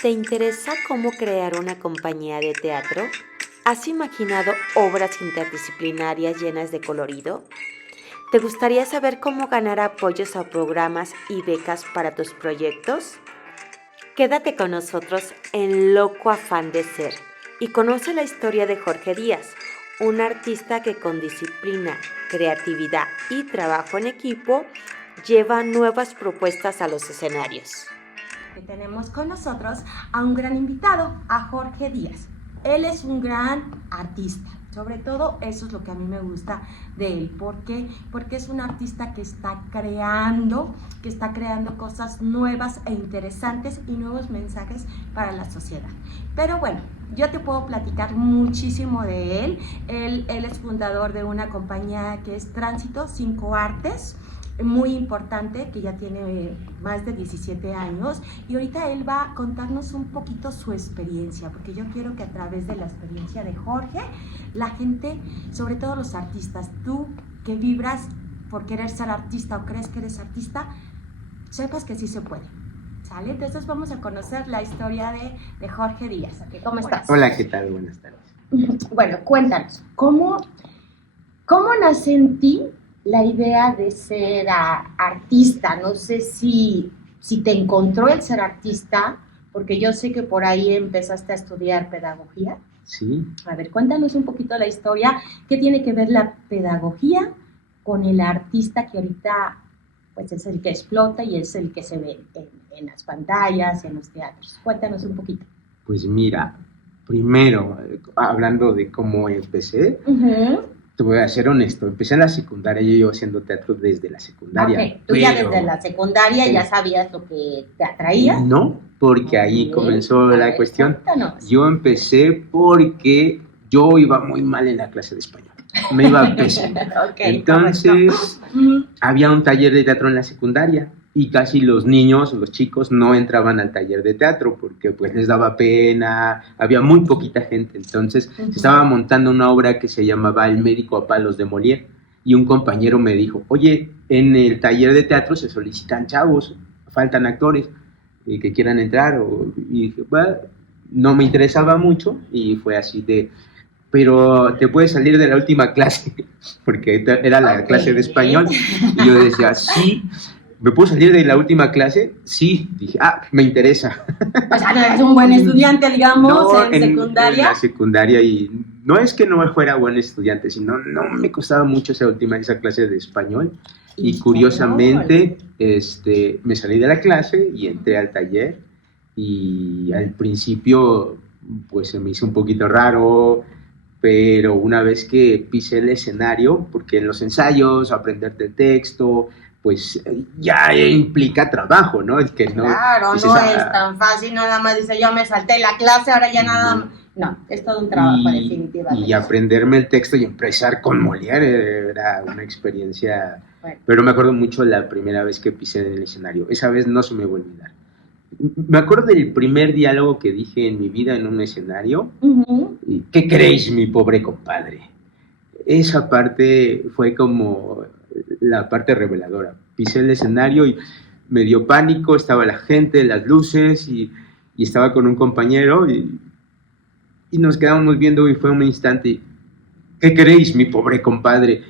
¿Te interesa cómo crear una compañía de teatro? ¿Has imaginado obras interdisciplinarias llenas de colorido? ¿Te gustaría saber cómo ganar apoyos a programas y becas para tus proyectos? Quédate con nosotros en Loco Afán de Ser y conoce la historia de Jorge Díaz, un artista que con disciplina, creatividad y trabajo en equipo lleva nuevas propuestas a los escenarios. Tenemos con nosotros a un gran invitado, a Jorge Díaz. Él es un gran artista. Sobre todo eso es lo que a mí me gusta de él. ¿Por qué? Porque es un artista que está creando cosas nuevas e interesantes y nuevos mensajes para la sociedad. Pero bueno, yo te puedo platicar muchísimo de él. Él es fundador de una compañía que es Tránsito 5 Artes, muy importante, que ya tiene más de 17 años, y ahorita él va a contarnos un poquito su experiencia, porque yo quiero que a través de la experiencia de Jorge, la gente, sobre todo los artistas, tú que vibras por querer ser artista o crees que eres artista, sepas que sí se puede, ¿sale? Entonces vamos a conocer la historia de Jorge Díaz. ¿Cómo estás? Hola, ¿qué tal? Buenas tardes. Bueno, cuéntanos, ¿cómo nace en ti la idea de ser artista? No sé si te encontró el ser artista, porque yo sé que por ahí empezaste a estudiar pedagogía. Sí. A ver, cuéntanos un poquito la historia. ¿Qué tiene que ver la pedagogía con el artista que ahorita pues es el que explota y es el que se ve en las pantallas, en los teatros? Cuéntanos un poquito. Pues mira, primero, hablando de cómo empecé, te voy a ser honesto, empecé en la secundaria, yo llevo haciendo teatro desde la secundaria. Ok, tú ya desde la secundaria ya sabías lo que te atraía. No, porque ahí comenzó la cuestión. Cuéntanos. Yo empecé porque yo iba muy mal en la clase de español, me iba pésimo. Okay, entonces, había un taller de teatro en la secundaria y casi los niños, los chicos, no entraban al taller de teatro porque pues les daba pena, había muy poquita gente. Entonces se estaba montando una obra que se llamaba El médico a palos de Molière y un compañero me dijo, oye, en el taller de teatro se solicitan chavos, faltan actores que quieran entrar. Y dije, bueno, no me interesaba mucho y fue así de... pero te puedes salir de la última clase, porque era la clase de español, y yo decía, sí, ¿me puedo salir de la última clase? Sí, dije, me interesa. O sea, no eres un buen estudiante, digamos, no, en secundaria. En la secundaria, y no es que no fuera buen estudiante, sino no me costaba mucho esa clase de español, y curiosamente me salí de la clase y entré al taller, y al principio pues se me hizo un poquito raro, pero una vez que pisé el escenario, porque en los ensayos, aprenderte el texto, pues ya implica trabajo, ¿no? Es que no, claro, dices, no es tan fácil, nada más dice, yo me salté la clase, ahora ya nada más. No, es todo un trabajo, definitivamente. Y aprenderme el texto y empezar con Molière era una experiencia, pero me acuerdo mucho la primera vez que pisé en el escenario, esa vez no se me va a olvidar. Me acuerdo del primer diálogo que dije en mi vida en un escenario. ¿Qué creéis, mi pobre compadre? Esa parte fue como la parte reveladora. Pisé el escenario y me dio pánico, estaba la gente, las luces, y estaba con un compañero y nos quedábamos viendo y fue un instante. ¿Qué creéis, mi pobre compadre?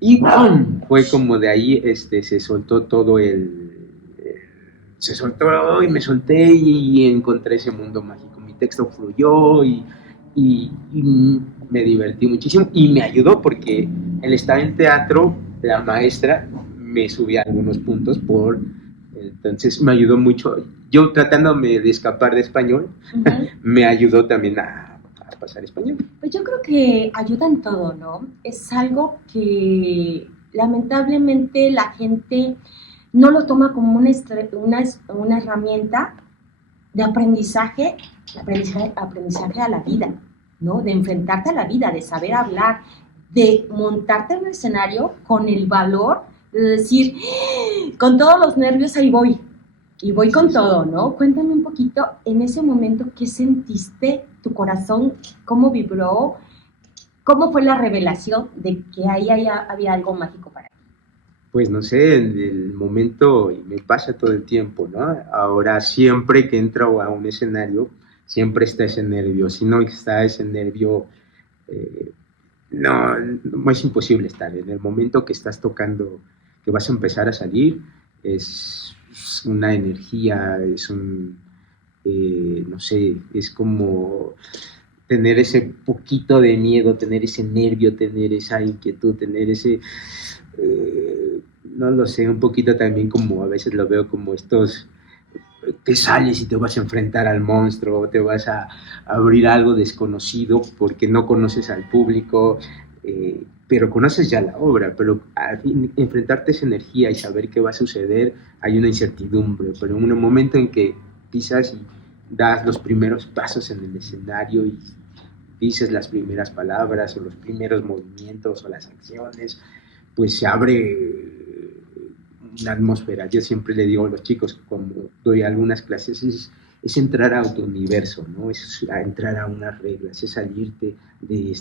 Y ¡pum! Fue como de ahí se soltó todo se soltó y me solté y encontré ese mundo mágico. Mi texto fluyó y me divertí muchísimo y me ayudó porque el estar en teatro, la maestra me subía algunos puntos entonces me ayudó mucho. Yo tratándome de escapar de español, me ayudó también a pasar español. Pues yo creo que ayuda en todo, ¿no? Es algo que lamentablemente la gente no lo toma como una herramienta de aprendizaje a la vida, ¿no? De enfrentarte a la vida, de saber hablar, de montarte en un escenario con el valor de decir, con todos los nervios ahí voy, y voy con todo, ¿no? Cuéntame un poquito, en ese momento, ¿qué sentiste? Tu corazón, ¿cómo vibró? ¿Cómo fue la revelación de que ahí había algo mágico para ti? pues no sé, en el momento, y me pasa todo el tiempo, ¿no? Ahora siempre que entro a un escenario, siempre está ese nervio. Si no está ese nervio, eh, no es imposible estar. En el momento que estás tocando, que vas a empezar a salir, es una energía, no sé, es como tener ese poquito de miedo, tener ese nervio, tener esa inquietud, tener ese, no lo sé, un poquito también como a veces lo veo como estos que sales y te vas a enfrentar al monstruo, te vas a abrir algo desconocido porque no conoces al público, pero conoces ya la obra, pero al fin, enfrentarte a esa energía y saber qué va a suceder, hay una incertidumbre, pero en un momento en que pisas y das los primeros pasos en el escenario y dices las primeras palabras o los primeros movimientos o las acciones, pues se abre una atmósfera. Yo siempre le digo a los chicos, como doy algunas clases, es entrar a tu universo, ¿no? Es entrar a unas reglas, es salirte de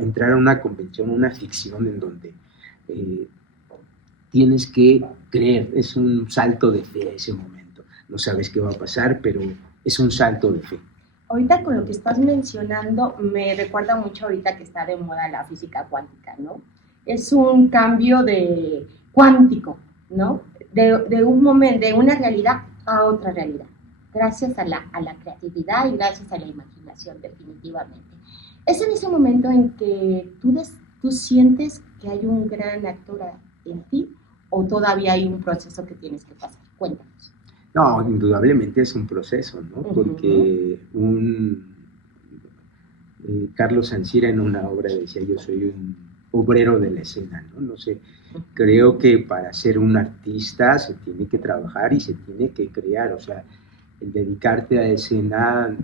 entrar a una convención, una ficción en donde tienes que creer, es un salto de fe a ese momento. No sabes qué va a pasar, pero es un salto de fe. Ahorita con lo que estás mencionando me recuerda mucho ahorita que está de moda la física cuántica, ¿no? Es un cambio de cuántico, ¿no? De un momento, de una realidad a otra realidad, gracias a la creatividad y gracias a la imaginación, definitivamente. Es en ese momento en que tú sientes que hay un gran actor en ti o todavía hay un proceso que tienes que pasar. Cuéntanos. No, indudablemente es un proceso, ¿no? Porque Carlos Sancira en una obra decía, yo soy un obrero de la escena, ¿no? No sé, creo que para ser un artista se tiene que trabajar y se tiene que crear, o sea, el dedicarte a escena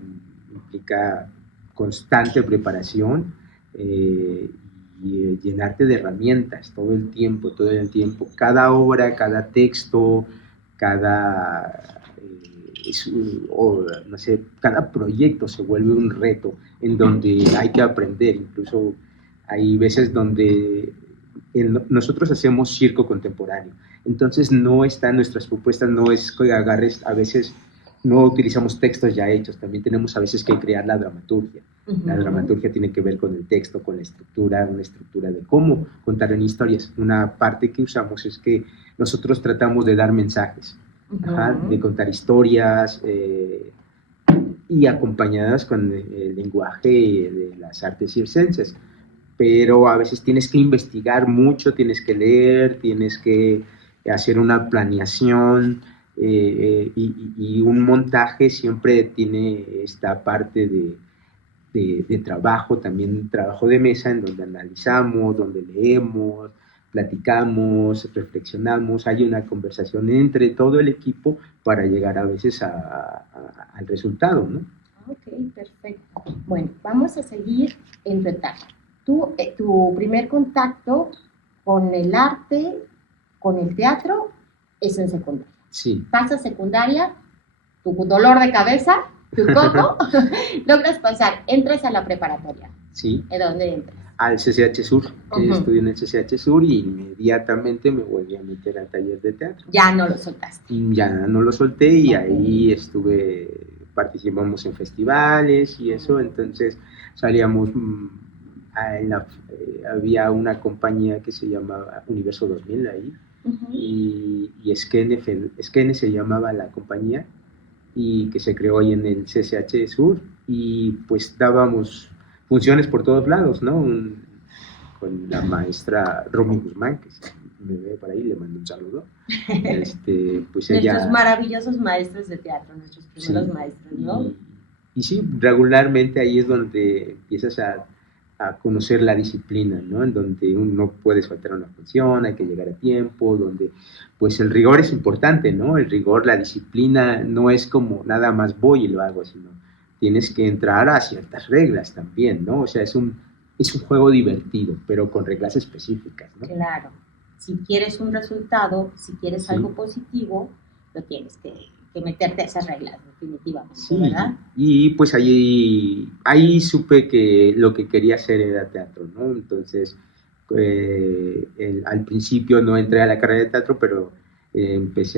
implica constante preparación y llenarte de herramientas todo el tiempo, cada obra, cada texto, no sé, cada proyecto se vuelve un reto en donde hay que aprender. Incluso hay veces donde nosotros hacemos circo contemporáneo, entonces no están nuestras propuestas, no es que agarres, a veces no utilizamos textos ya hechos, también tenemos a veces que crear la dramaturgia. La dramaturgia tiene que ver con el texto, con la estructura, una estructura de cómo contar en historias. Una parte que usamos es que nosotros tratamos de dar mensajes, de contar historias y acompañadas con el lenguaje de las artes circenses. Pero a veces tienes que investigar mucho, tienes que leer, tienes que hacer una planeación y un montaje siempre tiene esta parte de trabajo, también trabajo de mesa en donde analizamos, donde leemos, platicamos, reflexionamos, hay una conversación entre todo el equipo para llegar a veces al resultado, ¿no? Ok, perfecto. Bueno, vamos a seguir en tu etapa. Tu primer contacto con el arte, con el teatro, es en secundaria. Sí. Pasas secundaria, tu dolor de cabeza, tu coco, logras pasar, entras a la preparatoria. Sí. ¿De dónde entras? Al CCH Sur. Estudié en el CCH Sur y inmediatamente me volví a meter al taller de teatro. Ya no lo soltaste. Y ya no lo solté y ahí participamos en festivales y eso, entonces salíamos había una compañía que se llamaba Universo 2000 ahí, y Skene se llamaba la compañía, y que se creó ahí en el CCH Sur, y pues dábamos funciones por todos lados, ¿no? Con la maestra Romy Guzmán, que me ve por ahí, le mando un saludo. Pues nuestros maravillosos maestros de teatro, nuestros primeros maestros, ¿no? Y sí, regularmente ahí es donde empiezas a conocer la disciplina, ¿no? En donde uno no puedes faltar a una función, hay que llegar a tiempo, donde pues el rigor es importante, ¿no? El rigor, la disciplina no es como nada más voy y lo hago, sino tienes que entrar a ciertas reglas también, ¿no? O sea, es un juego divertido, pero con reglas específicas, ¿no? Claro. Si quieres un resultado, si quieres algo positivo, lo tienes que meterte a esas reglas, definitivamente, sí, ¿verdad? Y pues ahí supe que lo que quería hacer era teatro, ¿no? Entonces al principio no entré a la carrera de teatro, pero entré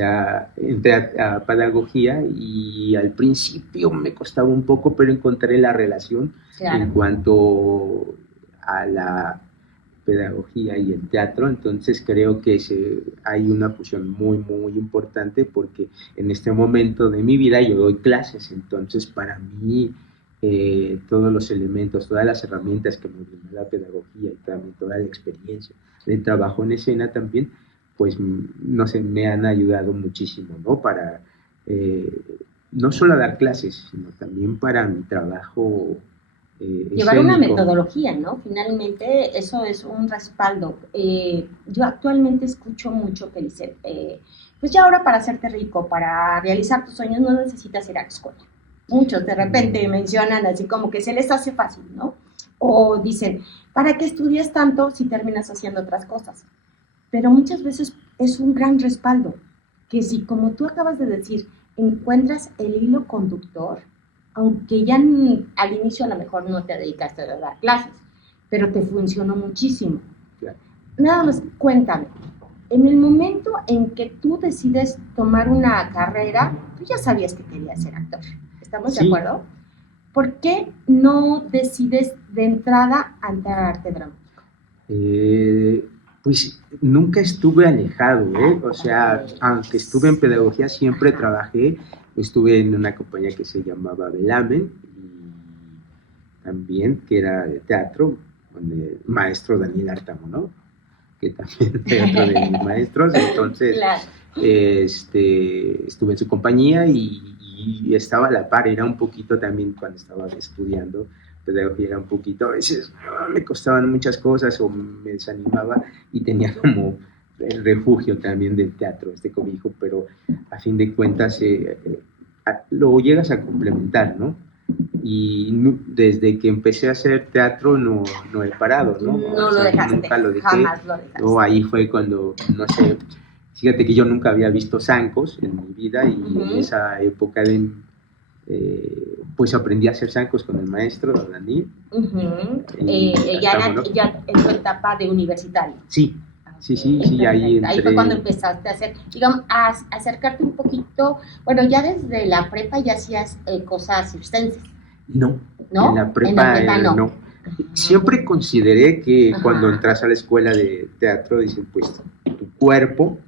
a pedagogía y al principio me costaba un poco, pero encontré la relación en cuanto a la pedagogía y el teatro. Entonces creo que hay una fusión muy, muy importante, porque en este momento de mi vida yo doy clases. Entonces para mí todos los elementos, todas las herramientas que me brinda la pedagogía y también toda la experiencia del trabajo en escena también, pues no sé, me han ayudado muchísimo, ¿no? Para no solo dar clases, sino también para mi trabajo llevar una escénico. metodología, ¿no? Finalmente eso es un respaldo. Yo actualmente escucho mucho que dicen, pues ya ahora para hacerte rico, para realizar tus sueños no necesitas ir a la escuela. Muchos de repente mencionan así como que se les hace fácil, ¿no? O dicen, ¿para qué estudias tanto si terminas haciendo otras cosas? Pero muchas veces es un gran respaldo, que si, como tú acabas de decir, encuentras el hilo conductor, aunque ya al inicio a lo mejor no te dedicaste a dar clases, pero te funcionó muchísimo. Claro. Nada más, cuéntame, en el momento en que tú decides tomar una carrera, tú ya sabías que querías ser actor, ¿estamos de acuerdo? ¿Por qué no decides de entrada entrar a arte dramático? Pues nunca estuve alejado, o sea, aunque estuve en pedagogía, siempre trabajé. Estuve en una compañía que se llamaba Velamen, y también que era de teatro, con el maestro Daniel Ártamo, ¿no? Que también fue otro de mis maestros. Entonces, claro. Estuve en su compañía y estaba a la par. Era un poquito también, cuando estaba estudiando pedagogía, era un poquito, a veces me costaban muchas cosas o me desanimaba, y tenía como el refugio también del teatro, este cobijo, pero a fin de cuentas lo llegas a complementar, ¿no? Y desde que empecé a hacer teatro no he parado, ¿no? No lo dejaste, nunca lo dejé. jamás lo dejaste. No, ahí fue cuando, no sé, fíjate que yo nunca había visto zancos en mi vida, y en esa época pues aprendí a hacer zancos con el maestro Daniel. Ya en tu etapa de universitario. Sí, sí, ahí entré. Ahí fue cuando empezaste a hacer, digamos, a acercarte un poquito, bueno, ya desde la prepa ya hacías cosas circenses. No, ¿no? En la prepa no. Siempre consideré que cuando entras a la escuela de teatro dicen, pues, tu cuerpo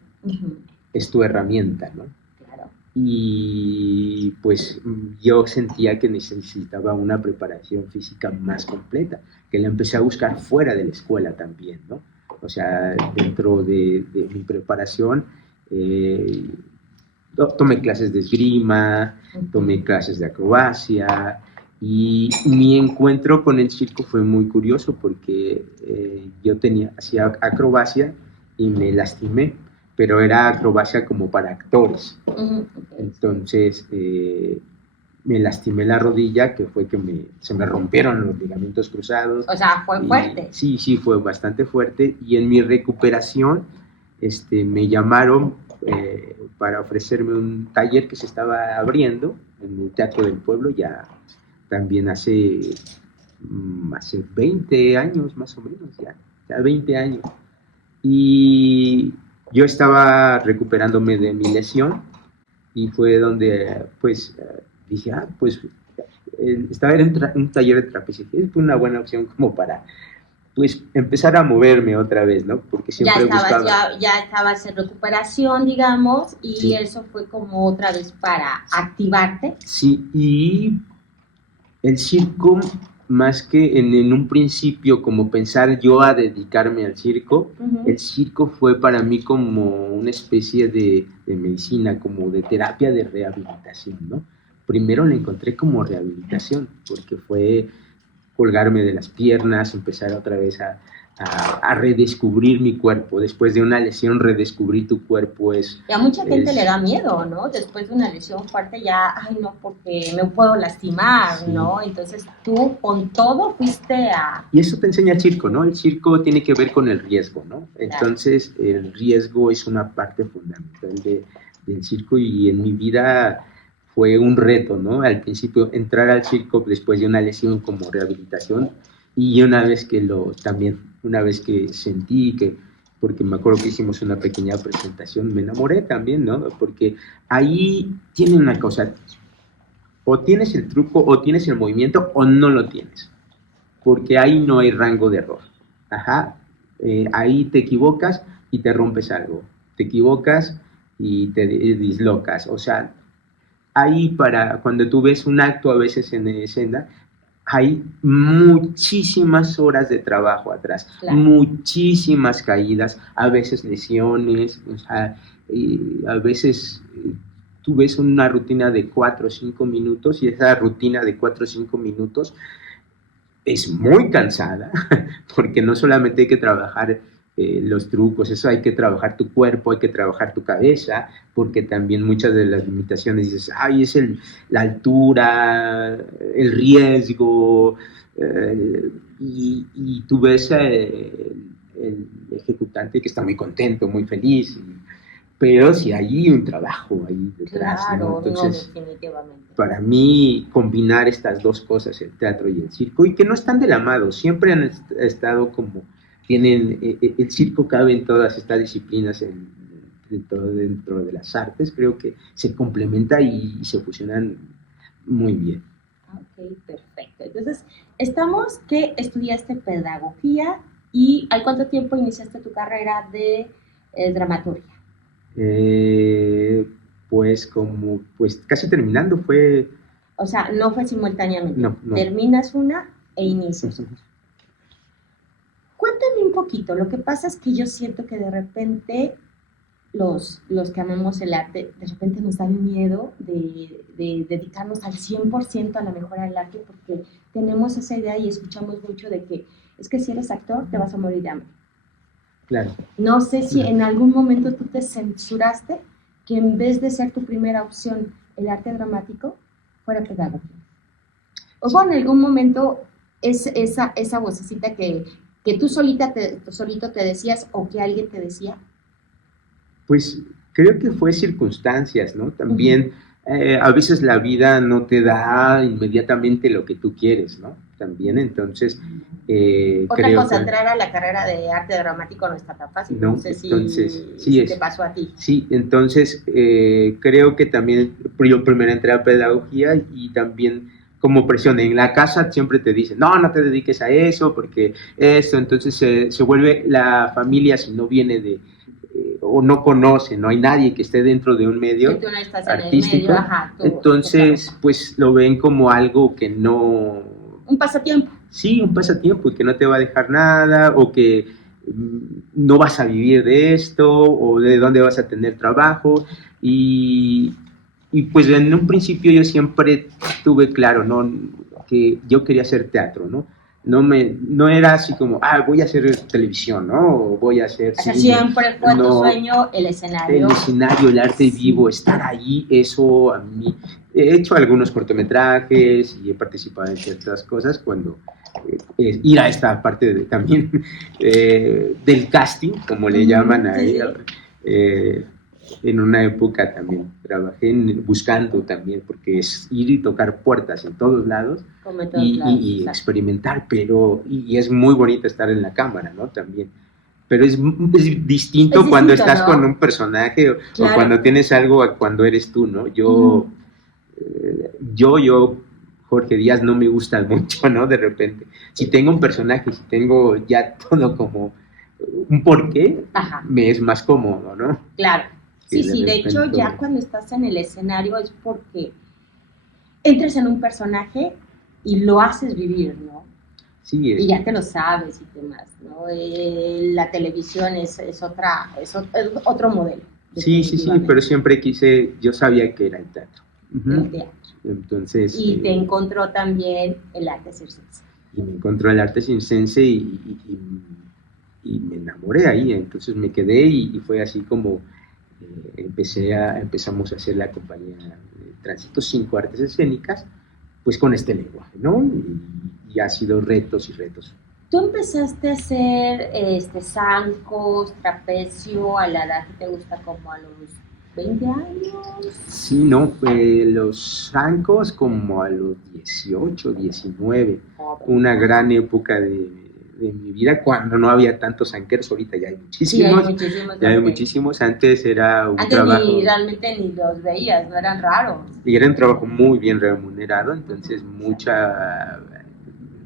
es tu herramienta, ¿no? Claro. Y pues yo sentía que necesitaba una preparación física más completa, que la empecé a buscar fuera de la escuela también, ¿no? O sea, dentro de mi preparación, tomé clases de esgrima, tomé clases de acrobacia, y mi encuentro con el circo fue muy curioso, porque yo hacía acrobacia y me lastimé, pero era acrobacia como para actores. Entonces me lastimé la rodilla, que fue que se me rompieron los ligamentos cruzados. O sea, fue fuerte. Sí, fue bastante fuerte, y en mi recuperación me llamaron para ofrecerme un taller que se estaba abriendo en el Teatro del Pueblo, ya también hace 20 años más o menos, ya 20 años. Y yo estaba recuperándome de mi lesión, y fue donde pues dije, pues estaba en un taller de trapecio, fue una buena opción como para pues empezar a moverme otra vez, ¿no? Porque siempre ya estabas en recuperación, digamos, y eso fue como otra vez para activarte. Sí, y el circo, más que en un principio como pensar yo a dedicarme al circo, el circo fue para mí como una especie de medicina, como de terapia de rehabilitación, ¿no? Primero lo encontré como rehabilitación, porque fue colgarme de las piernas, empezar otra vez a redescubrir mi cuerpo. Después de una lesión, redescubrir tu cuerpo es... Y a mucha gente le da miedo, ¿no? Después de una lesión fuerte ya, ay no, porque me puedo lastimar, ¿no? Entonces tú con todo fuiste a... Y eso te enseña el circo, ¿no? El circo tiene que ver con el riesgo, ¿no? Claro. Entonces el riesgo es una parte fundamental del circo, y en mi vida fue un reto, ¿no? Al principio entrar al circo después de una lesión como rehabilitación, y una vez que también una vez que sentí que, porque me acuerdo que hicimos una pequeña presentación, me enamoré también, ¿no? Porque ahí tiene una cosa, o tienes el truco, o tienes el movimiento, o no lo tienes, porque ahí no hay rango de error. Ajá, ahí te equivocas y te rompes algo, te equivocas y te dislocas, o sea, ahí para cuando tú ves un acto a veces en escena, hay muchísimas horas de trabajo atrás, Claro. muchísimas caídas, a veces lesiones, o sea, a veces tú ves una rutina de 4 o 5 minutos y esa rutina de 4 o 5 minutos es muy cansada, porque no solamente hay que trabajar los trucos, eso hay que trabajar tu cuerpo, hay que trabajar tu cabeza, porque también muchas de las limitaciones dices, ay, es la altura, el riesgo, y tú ves el ejecutante que está muy contento, muy feliz, pero sí hay un trabajo ahí detrás, Claro, ¿no? Entonces, no, definitivamente. para mí, combinar estas dos cosas, el teatro y el circo, y que no están de la mano, siempre han estado como, tienen, el circo cabe en todas estas disciplinas, dentro de las artes, creo que se complementa y se fusionan muy bien. Ok, perfecto. Entonces, estamos que estudiaste pedagogía y ¿al cuánto tiempo iniciaste tu carrera de dramaturgia? Pues casi terminando fue... O sea, no fue simultáneamente. No. Terminas una e inicias otra. Cuéntame un poquito. Lo que pasa es que yo siento que de repente los que amamos el arte, de repente nos da miedo de dedicarnos al 100% a la mejora del arte porque tenemos esa idea y escuchamos mucho de que es que si eres actor te vas a morir de hambre. Claro. No sé si en algún momento tú te censuraste que en vez de ser tu primera opción el arte dramático, fuera pedagogía. O bueno, en algún momento es esa vocecita que tú solito te decías o que alguien te decía. Pues creo que fue circunstancias, ¿no? También a veces la vida no te da inmediatamente lo que tú quieres, ¿no? También, entonces... Otra creo cosa, que... entrar a la carrera de arte dramático no está tan fácil. No, No sé entonces, si te pasó a ti. Sí, entonces creo que también yo primero entré a pedagogía y también como presión en la casa siempre te dicen, no te dediques a eso porque esto, entonces se vuelve la familia si no viene de... o no conoce, no hay nadie que esté dentro de un medio tú no estás artístico, en el medio, ajá, entonces pues lo ven como algo que no... Un pasatiempo. Sí, un pasatiempo y que no te va a dejar nada o que no vas a vivir de esto o de dónde vas a tener trabajo y pues en un principio yo siempre tuve claro, ¿no? Que yo quería hacer teatro, ¿no? No era así como, voy a hacer televisión, ¿no? O voy a hacer... O sea, siempre fue tu sueño el escenario. El escenario, el arte vivo, estar ahí, eso a mí... He hecho algunos cortometrajes y he participado en ciertas cosas cuando... ir a esta parte también del casting, como le llaman ahí, en una época también trabajé buscando también, porque es ir y tocar puertas en todos lados y experimentar, pero y es muy bonito estar en la cámara, ¿no? También. Pero es distinto cuando estás, ¿no? Con un personaje o cuando tienes algo a cuando eres tú, ¿no? Yo Jorge Díaz no me gusta mucho, ¿no? De repente. Si tengo un personaje, si tengo ya todo como un porqué, me es más cómodo, ¿no? Claro. Sí, de hecho, ya cuando estás en el escenario es porque entras en un personaje y lo haces vivir, ¿no? Sí. Y ya te lo sabes y demás, ¿no? La televisión es otro modelo. Sí, pero siempre yo sabía que era el teatro. El teatro. Entonces, y te encontró también el arte circense. Y me encontró el arte circense y me enamoré ahí, entonces me quedé y fue así como empezamos a hacer la compañía Tránsito 5 Artes Escénicas, pues con este lenguaje, ¿no? Y ha sido retos y retos. ¿Tú empezaste a hacer zancos, trapecio a la edad que te gusta, como a los 20 años? Sí, no, los zancos como a los 18, 19, una gran época de de mi vida cuando no había tantos anqueros. Ahorita ya hay muchísimos. Sí, hay muchísimos. Ya hay muchísimos. Antes era un Antes trabajo... realmente ni los veías, no eran raros. Y era un trabajo muy bien remunerado, entonces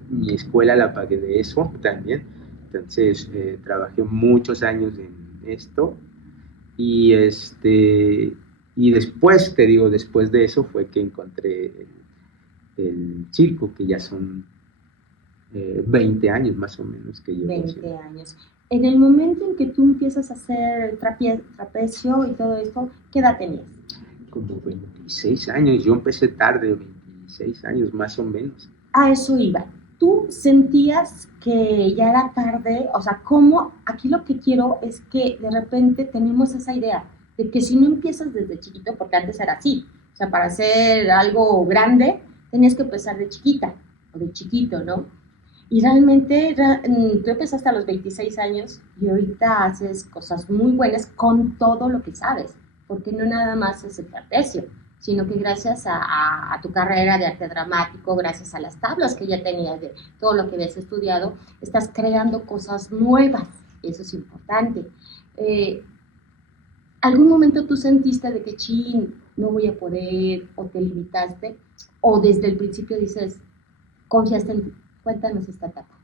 mi escuela la pagué de eso también. Entonces trabajé muchos años en esto y y después, te digo, después de eso fue que encontré el circo, que ya son 20 años más o menos que llevo 20 haciendo. años. En el momento en que tú empiezas a hacer trapecio y todo esto, ¿qué edad tenías? Como 26 años, yo empecé tarde, 26 años más o menos. A eso iba. ¿Tú sentías que ya era tarde? O sea, ¿cómo? Aquí lo que quiero es que de repente tenemos esa idea de que si no empiezas desde chiquito, porque antes era así, o sea, para hacer algo grande tenías que empezar de chiquita o de chiquito, ¿no? Y realmente tú empezaste a los 26 años y ahorita haces cosas muy buenas con todo lo que sabes, porque no nada más es el trapecio, sino que gracias a tu carrera de arte dramático, gracias a las tablas que ya tenías de todo lo que habías estudiado, estás creando cosas nuevas, eso es importante. ¿Algún momento tú sentiste de que, chin, no voy a poder, o te limitaste, o desde el principio dices, confiaste en ti? Cuéntanos esta etapa.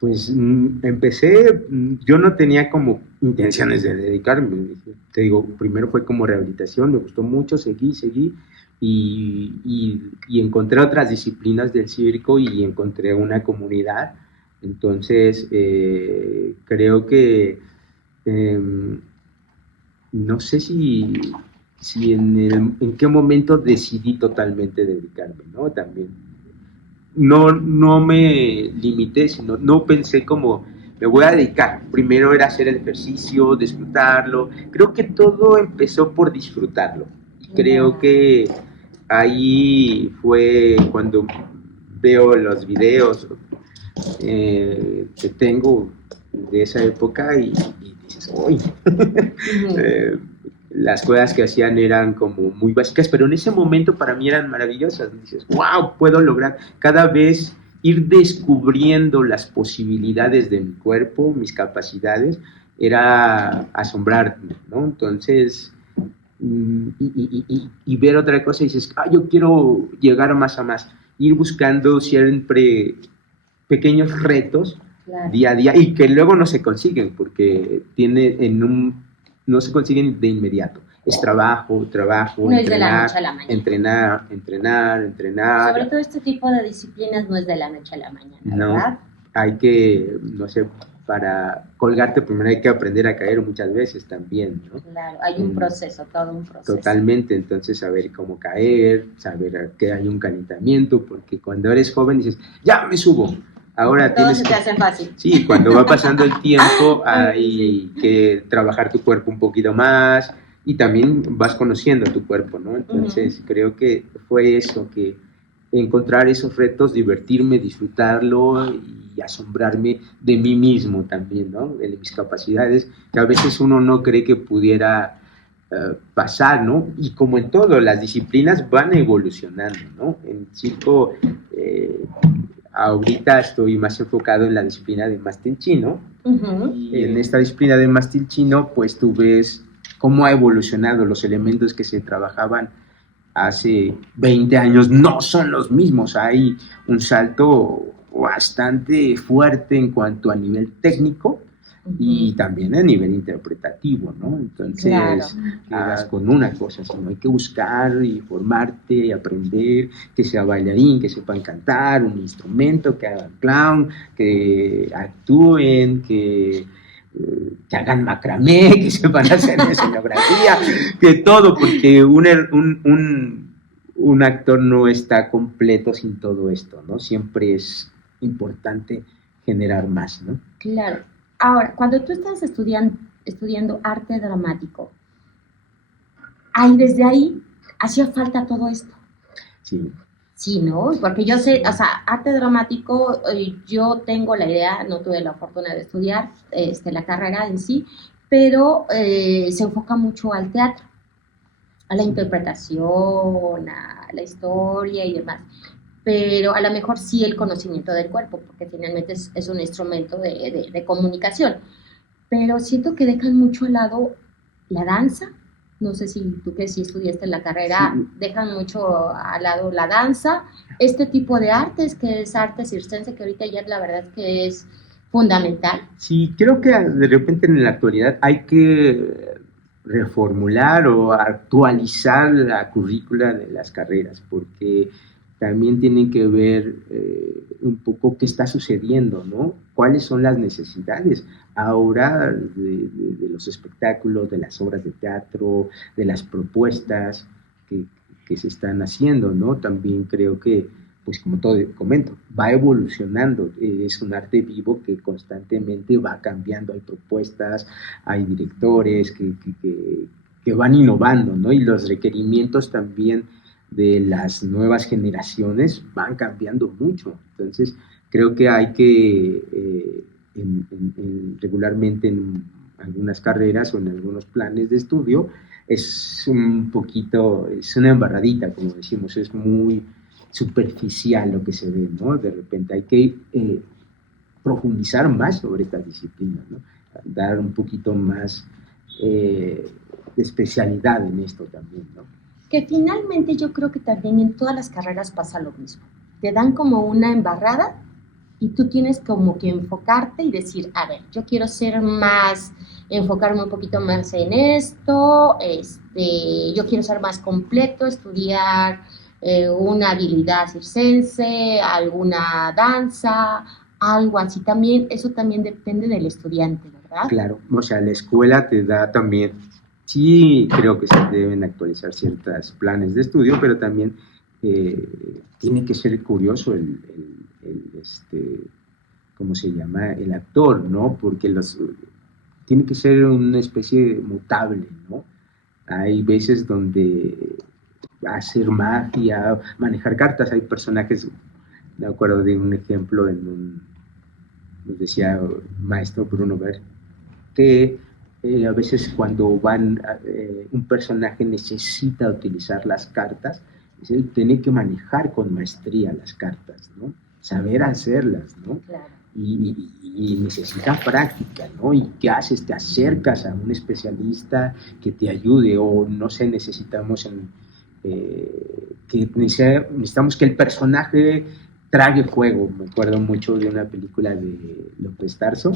Pues empecé, yo no tenía como intenciones de dedicarme, te digo, primero fue como rehabilitación, me gustó mucho, seguí y encontré otras disciplinas del circo y encontré una comunidad, entonces creo que no sé si en qué momento decidí totalmente dedicarme, ¿no? También no me limité, sino no pensé como me voy a dedicar. Primero era hacer el ejercicio, disfrutarlo. Creo que todo empezó por disfrutarlo. Y creo que ahí fue cuando veo los videos que tengo de esa época y dices, uy, las cosas que hacían eran como muy básicas, pero en ese momento para mí eran maravillosas. Dices, wow, puedo lograr cada vez ir descubriendo las posibilidades de mi cuerpo, mis capacidades, era asombrarme, ¿no? Entonces, y ver otra cosa y dices, yo quiero llegar más a más, ir buscando siempre pequeños retos, claro, día a día, y que luego no se consiguen, porque no se consiguen de inmediato. Es trabajo, no entrenar, es de la noche a la mañana. entrenar. Sobre todo este tipo de disciplinas no es de la noche a la mañana, ¿verdad? No, hay que, no sé, para colgarte primero hay que aprender a caer muchas veces también, ¿no? Claro, hay un proceso, todo un proceso. Totalmente, entonces saber cómo caer, saber que hay un calentamiento, porque cuando eres joven dices, ya me subo. Ahora todo se te hace fácil. Sí, cuando va pasando el tiempo hay que trabajar tu cuerpo un poquito más y también vas conociendo tu cuerpo, ¿no? Entonces creo que fue eso, que encontrar esos retos, divertirme, disfrutarlo y asombrarme de mí mismo también, ¿no? De mis capacidades, que a veces uno no cree que pudiera pasar, ¿no? Y como en todo, las disciplinas van evolucionando, ¿no? En circo, ahorita estoy más enfocado en la disciplina de mástil chino, y en esta disciplina de mástil chino, pues tú ves cómo ha evolucionado los elementos que se trabajaban hace 20 años no son los mismos, hay un salto bastante fuerte en cuanto a nivel técnico y también a nivel interpretativo, ¿no? Entonces, quedas con una cosa, sino hay que buscar y formarte y aprender, que sea bailarín, que sepan cantar, un instrumento, que hagan clown, que actúen, que hagan macramé, que sepan hacer escenografía, que todo, porque un actor no está completo sin todo esto, ¿no? Siempre es importante generar más, ¿no? Claro. Ahora, cuando tú estás estudiando arte dramático, desde ahí hacía falta todo esto. Sí. Sí, ¿no? Porque yo sé, o sea, arte dramático, yo tengo la idea, no tuve la fortuna de estudiar la carrera en sí, pero se enfoca mucho al teatro, a la interpretación, a la historia y demás. pero a lo mejor sí el conocimiento del cuerpo, porque finalmente es un instrumento de comunicación. Pero siento que dejan mucho al lado la danza. No sé si tú que sí estudiaste la carrera, Sí, dejan mucho al lado la danza, este tipo de artes, que es arte circense, que ahorita ya la verdad es que es fundamental. sí, creo que de repente en la actualidad hay que reformular o actualizar la currícula de las carreras, porque también tienen que ver un poco qué está sucediendo, ¿no? ¿Cuáles son las necesidades ahora de los espectáculos, de las obras de teatro, de las propuestas que, que se están haciendo, ¿no? También creo que pues como todo comento, va evolucionando, es un arte vivo que constantemente va cambiando, hay propuestas, hay directores que van innovando, ¿no? Y los requerimientos también de las nuevas generaciones van cambiando mucho, entonces creo que hay que regularmente en algunas carreras o en algunos planes de estudio es un poquito, es una embarradita, como decimos, es muy superficial lo que se ve, ¿no? De repente hay que profundizar más sobre estas disciplinas, ¿no? Dar un poquito más de especialidad en esto también, ¿no? Que finalmente yo creo que también en todas las carreras pasa lo mismo. Te dan como una embarrada y tú tienes como que enfocarte y decir, a ver, yo quiero ser más, enfocarme un poquito más en esto, yo quiero ser más completo, estudiar una habilidad circense, alguna danza, algo así también, eso también depende del estudiante, ¿verdad? Claro, o sea, la escuela te da también, sí creo que se deben actualizar ciertos planes de estudio, pero también tiene que ser curioso ¿cómo se llama? El actor, ¿no? Porque tiene que ser una especie mutable, ¿no? Hay veces donde hacer magia, manejar cartas, hay personajes, me acuerdo de un ejemplo nos decía maestro Bruno Ver, que a veces cuando un personaje necesita utilizar las cartas, tiene que manejar con maestría las cartas, ¿no? Saber hacerlas, ¿no? Claro. Y necesita práctica, ¿no? ¿Y qué haces? Te acercas a un especialista que te ayude, o no sé, necesitamos que el personaje trague fuego. Me acuerdo mucho de una película de López Tarso,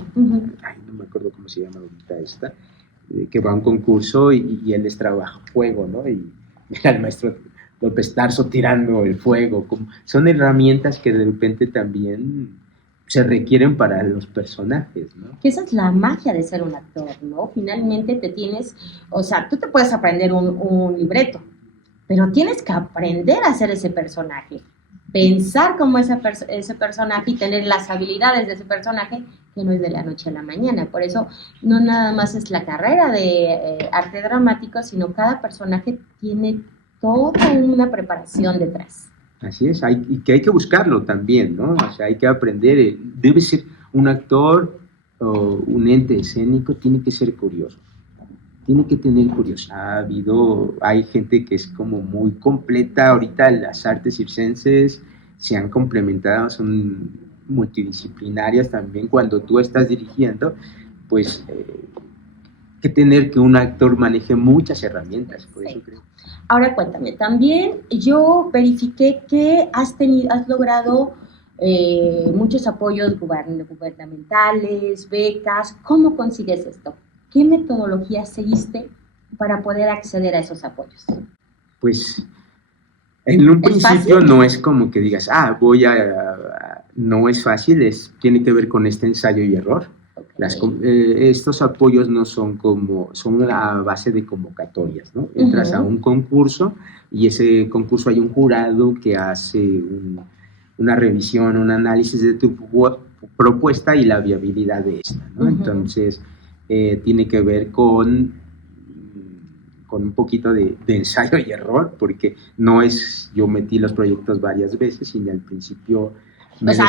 ay, no me acuerdo cómo se llama ahorita esta, que va a un concurso y él les trabaja fuego, ¿no? Y mira al maestro López Tarso tirando el fuego. Son herramientas que de repente también se requieren para los personajes, ¿no? Que esa es la magia de ser un actor, ¿no? Finalmente o sea, tú te puedes aprender un libreto, pero tienes que aprender a hacer ese personaje, pensar como ese personaje y tener las habilidades de ese personaje, que no es de la noche a la mañana. Por eso no nada más es la carrera de arte dramático, sino cada personaje tiene toda una preparación detrás. Así es, y que hay que buscarlo también, ¿no? O sea, hay que aprender, debe ser un actor o un ente escénico, tiene que ser curioso, tiene que tener curiosidad. Hay gente que es como muy completa, ahorita las artes circenses se han complementado, son multidisciplinarias también. Cuando tú estás dirigiendo, pues que tener que un actor maneje muchas herramientas, por eso creo. Ahora cuéntame, también yo verifiqué que has logrado muchos apoyos gubernamentales, becas. ¿Cómo consigues esto? ¿Qué metodología seguiste para poder acceder a esos apoyos? Pues en un principio no es como que digas, no es fácil, tiene que ver con este ensayo y error. Estos apoyos no son son a base de convocatorias, ¿no? Entras a un concurso y ese concurso hay un jurado que hace una revisión, un análisis de tu propuesta y la viabilidad de esta, ¿no? Entonces, tiene que ver con un poquito de ensayo y error, porque yo metí los proyectos varias veces y al principio o sea,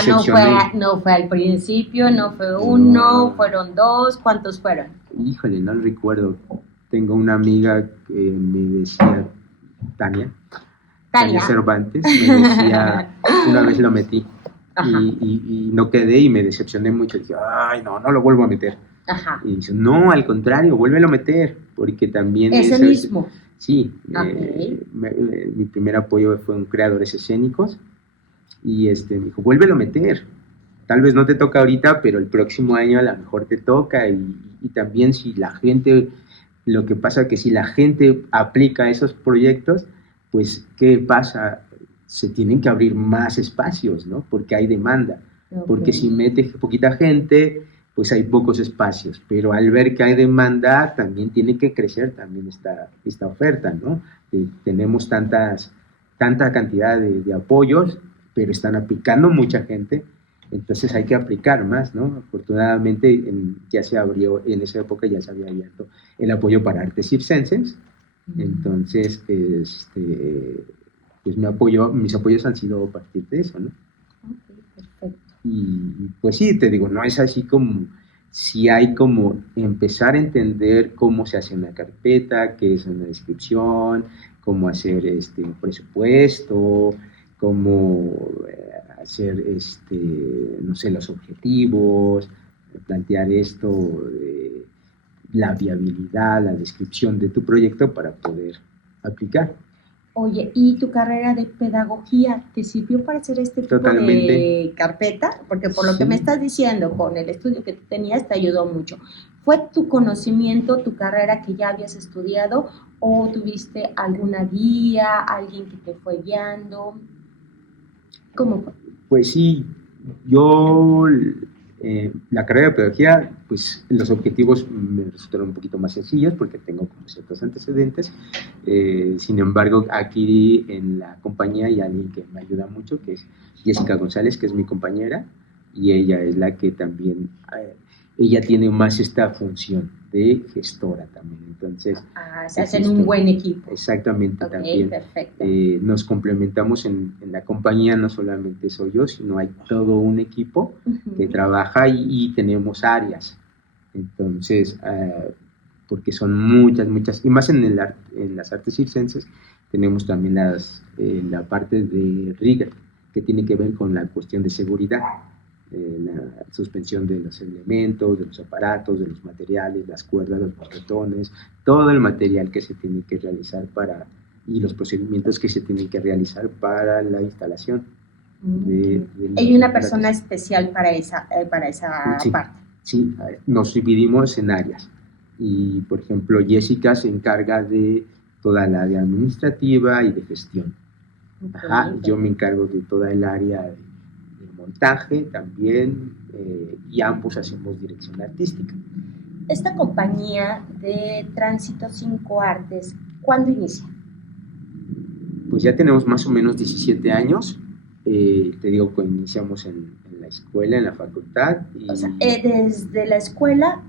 no fue al principio, no fue uno, fueron dos, ¿cuántos fueron? Híjole, no recuerdo. Tengo una amiga que me decía, Tania, Tania. Cervantes, me decía, una vez lo metí Ajá. y no quedé y me decepcioné mucho. Dije, ay, no lo vuelvo a meter. Ajá. Y dice, no, al contrario, vuélvelo a meter, porque también Ese eso mismo. Sí, Okay. mi primer apoyo fue un creadores escénicos y me dijo, vuélvelo a meter. Tal vez no te toca ahorita, pero el próximo año a lo mejor te toca y también si la gente, lo que pasa es que si la gente aplica esos proyectos, pues ¿qué pasa? Se tienen que abrir más espacios, ¿no? Porque hay demanda. Okay. Porque si mete poquita gente, pues hay pocos espacios, pero al ver que hay demanda, también tiene que crecer también esta oferta, ¿no? Tenemos tanta cantidad de apoyos, pero están aplicando mucha gente, entonces hay que aplicar más, ¿no? Afortunadamente ya se abrió, en esa época ya se había abierto el apoyo para artes circenses, entonces, pues mis apoyos han sido a partir de eso, ¿no? Okay, perfecto. Y pues sí, te digo, no es así como, si hay como empezar a entender cómo se hace una carpeta, qué es una descripción, cómo hacer un presupuesto, cómo hacer, no sé, los objetivos, plantear esto, la viabilidad, la descripción de tu proyecto para poder aplicar. Oye, ¿y tu carrera de pedagogía te sirvió para hacer este tipo Totalmente. de carpeta? Porque por lo que me estás diciendo, con el estudio que tú tenías, te ayudó mucho. ¿Fue tu conocimiento, tu carrera que ya habías estudiado o tuviste alguna guía, alguien que te fue guiando? ¿Cómo fue? Pues sí, yo la carrera de pedagogía, pues los objetivos me resultaron un poquito más sencillos porque tengo como ciertos antecedentes. Sin embargo, aquí en la compañía hay alguien que me ayuda mucho, que es Jessica González, que es mi compañera, y ella es la que también, ella tiene más esta función de gestora también. Entonces, se hacen un buen equipo. Exactamente, Okay, también. Perfecto. Nos complementamos en la compañía, no solamente soy yo, sino hay todo un equipo que trabaja y tenemos áreas. Entonces, porque son muchas, y más en las artes circenses, tenemos también la parte de rigor, que tiene que ver con la cuestión de seguridad. La suspensión de los elementos, de los aparatos, de los materiales, las cuerdas, los barretones, todo el material que se tiene que realizar y los procedimientos que se tienen que realizar para la instalación. ¿Hay una persona especial para esa sí, parte? Sí, nos dividimos en áreas. Y, por ejemplo, Jessica se encarga de toda la área administrativa y de gestión. Okay, yo me encargo de toda el área de montaje también, y ambos hacemos dirección artística. Esta compañía de Tránsito 5 Artes, ¿cuándo inicia? Pues ya tenemos más o menos 17 años. Te digo que iniciamos en la escuela, en la facultad. O sea, desde la escuela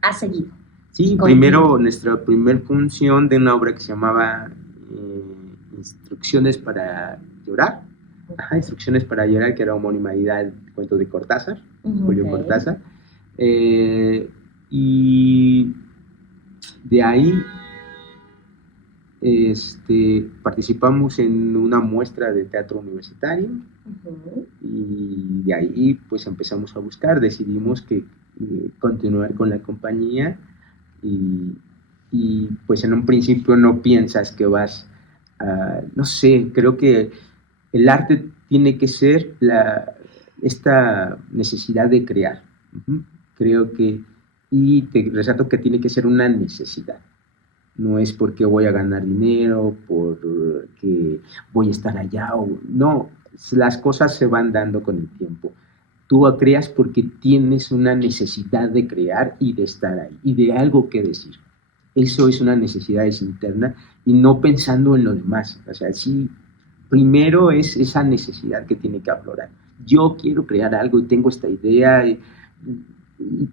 ha seguido. Sí, primero nuestra primera función de una obra que se llamaba Instrucciones para llorar. Ajá, Instrucciones para llorar, que era homónima del cuento de Cortázar, Julio Cortázar. Y de ahí participamos en una muestra de teatro universitario, y de ahí pues empezamos a buscar, decidimos que continuar con la compañía y pues en un principio no piensas que vas a, no sé, creo que el arte tiene que ser esta necesidad de crear. Creo que, y te resalto que tiene que ser una necesidad. No es porque voy a ganar dinero, porque voy a estar allá, no, las cosas se van dando con el tiempo. Tú creas porque tienes una necesidad de crear y de estar ahí, y de algo que decir. Eso es una necesidad interna y no pensando en lo demás. O sea, sí, primero es esa necesidad que tiene que aflorar. Yo quiero crear algo y tengo esta idea y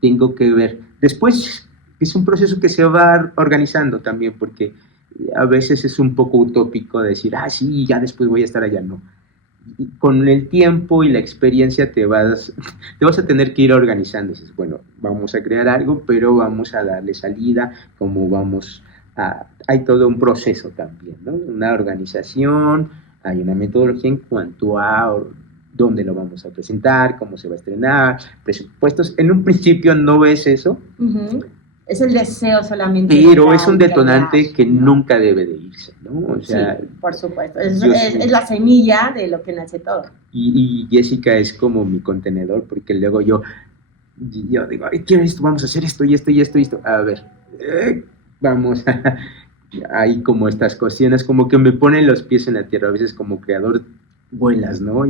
tengo que ver. Después es un proceso que se va organizando también, porque a veces es un poco utópico decir, sí, ya después voy a estar allá. No. Y con el tiempo y la experiencia te vas a tener que ir organizando. Dices, bueno, vamos a crear algo, pero vamos a darle salida, hay todo un proceso también, ¿no? Una organización, hay una metodología en cuanto a dónde lo vamos a presentar, cómo se va a estrenar, presupuestos. En un principio no ves eso, es el deseo solamente. pero es un detonante que nunca debe de irse, ¿no? O sea, sí, por supuesto. Es la semilla de lo que nace todo. Y Jessica es como mi contenedor, porque luego yo digo, ay, quiero esto, vamos a hacer esto y esto y esto y esto. A ver, vamos a... Hay como estas cuestiones, como que me ponen los pies en la tierra, a veces como creador vuelas, ¿no?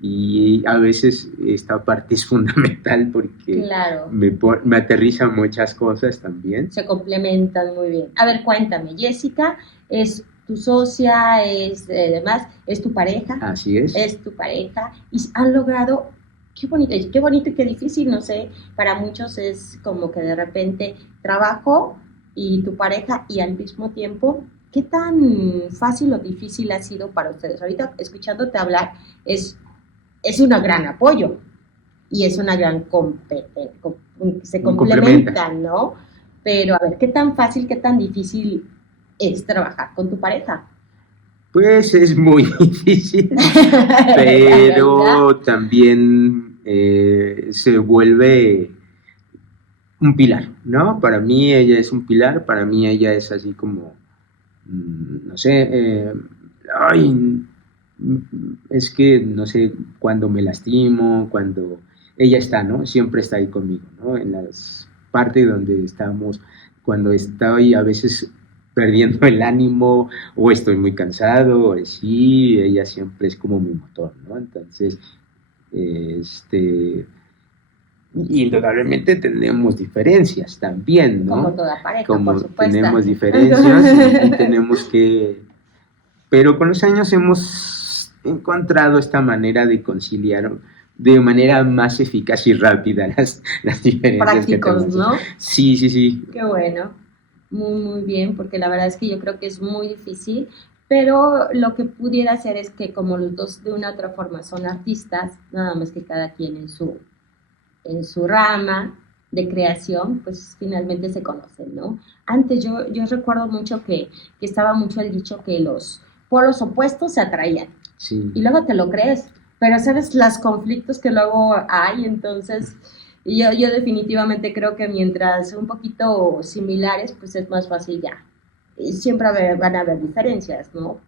Y a veces esta parte es fundamental porque claro. me aterriza muchas cosas también. Se complementan muy bien. A ver, cuéntame, Jessica es tu socia, además, es tu pareja. Así es. Es tu pareja y han logrado, qué bonito y qué difícil, no sé, para muchos es como que de repente trabajo y tu pareja y al mismo tiempo, ¿qué tan fácil o difícil ha sido para ustedes? Ahorita escuchándote hablar es un gran apoyo y es una gran se complementan, ¿no? Pero a ver, ¿qué tan fácil, qué tan difícil es trabajar con tu pareja? Pues es muy difícil, pero también se vuelve un pilar, ¿no? Para mí ella es un pilar, para mí ella es así como, no sé, es que, no sé, cuando me lastimo, cuando ella está, ¿no? Siempre está ahí conmigo, ¿no? En las partes donde estamos, cuando estoy a veces perdiendo el ánimo o estoy muy cansado, o así, ella siempre es como mi motor, ¿no? Entonces, indudablemente tenemos diferencias también, ¿no? Como toda pareja, como por supuesto. Tenemos diferencias y tenemos que... Pero con los años hemos encontrado esta manera de conciliar de manera más eficaz y rápida las diferencias. Prácticos, que tenemos, ¿no? Sí. Qué bueno, muy bien, porque la verdad es que yo creo que es muy difícil, pero lo que pudiera hacer es que como los dos de una u otra forma son artistas, nada más que cada quien en su rama de creación, pues finalmente se conocen, ¿no? Antes yo recuerdo mucho que estaba mucho el dicho que los polos opuestos se atraían. Sí. Y luego te lo crees, pero sabes los conflictos que luego hay, entonces yo definitivamente creo que mientras un poquito similares, pues es más fácil ya. Y siempre van a haber diferencias, ¿no?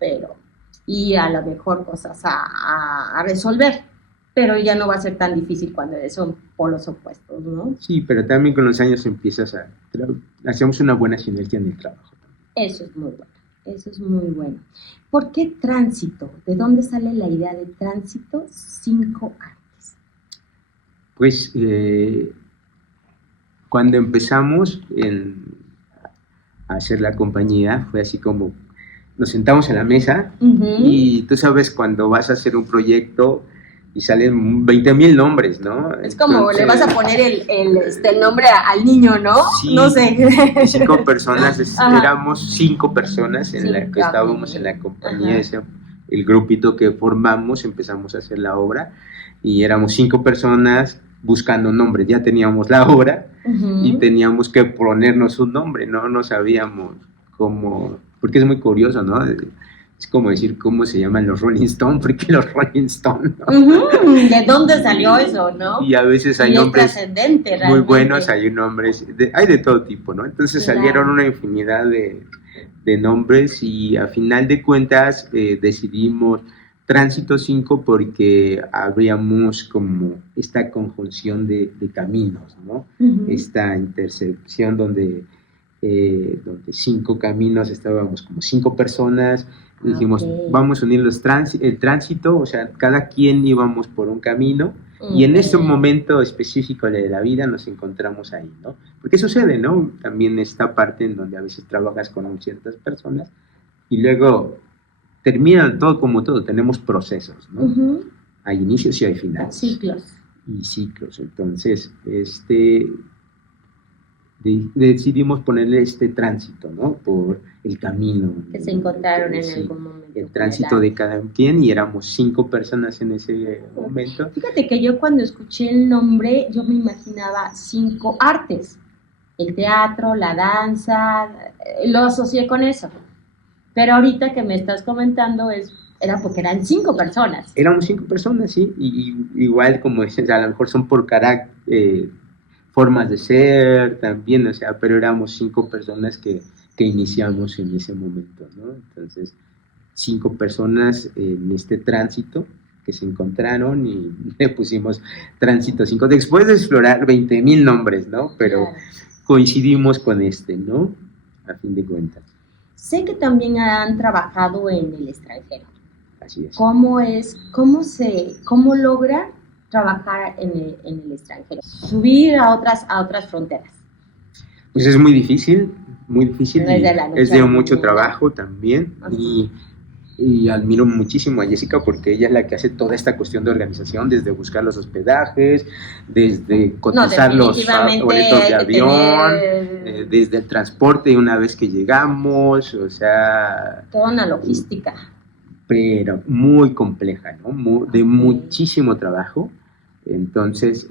Y a lo mejor cosas a resolver. Pero ya no va a ser tan difícil cuando son polos opuestos, ¿no? Sí, pero también con los años hacemos una buena sinergia en el trabajo. Eso es muy bueno. ¿Por qué tránsito? ¿De dónde sale la idea de tránsito 5 artes? Pues cuando empezamos a hacer la compañía, fue así como nos sentamos en la mesa y tú sabes cuando vas a hacer un proyecto y salen 20,000 nombres, ¿no? Es como entonces, le vas a poner el nombre al niño, ¿no? Sí, no sé. 5 personas, éramos 5 personas en la que estábamos en la compañía, el grupito que formamos, empezamos a hacer la obra y éramos 5 personas buscando nombres, ya teníamos la obra y teníamos que ponernos un nombre, no sabíamos cómo, porque es muy curioso, ¿no? Es como decir cómo se llaman los Rolling Stones, porque los Rolling Stones, ¿no? ¿De dónde salió eso, no? Y a veces hay nombres muy buenos, hay nombres, hay de todo tipo, ¿no? Entonces salieron una infinidad de nombres y a final de cuentas decidimos Tránsito 5 porque habríamos como esta conjunción de caminos, ¿no? Esta intersección donde 5 caminos estábamos como 5 personas. Dijimos, vamos a unir el tránsito, o sea, cada quien íbamos por un camino y en ese momento específico de la vida nos encontramos ahí, ¿no? Porque sucede, ¿no? También esta parte en donde a veces trabajas con ciertas personas y luego termina todo como todo, tenemos procesos, ¿no? Hay inicios y hay finales. Ciclos. Entonces, decidimos ponerle este tránsito, ¿no? Por el camino. Que se encontraron en algún momento. El tránsito de cada quien y éramos 5 personas en ese momento. Fíjate que yo cuando escuché el nombre, yo me imaginaba 5 artes. El teatro, la danza, lo asocié con eso. Pero ahorita que me estás comentando es Era porque eran 5 personas. Éramos 5 personas, sí, y igual como dices, a lo mejor son por carácter, formas de ser también, o sea, pero éramos 5 personas que iniciamos en ese momento, ¿no? Entonces, 5 personas en este tránsito que se encontraron y le pusimos tránsito 5, después de explorar 20,000 nombres, ¿no? Pero Claro. coincidimos con este, ¿no? A fin de cuentas, Sé que también han trabajado en el extranjero. así es. ¿Cómo logra trabajar en el extranjero? Subir a otras fronteras. Pues es muy difícil No es de la noche es a de la mucho mañana. trabajo también. Ajá. Y admiro muchísimo a Jessica porque ella es la que hace toda esta cuestión de organización, desde buscar los hospedajes, desde cotizar los definitivamente boletos de hay que avión, tener desde el transporte una vez que llegamos, o sea, toda una logística. pero muy compleja, ¿no? De Ok. muchísimo trabajo. Entonces,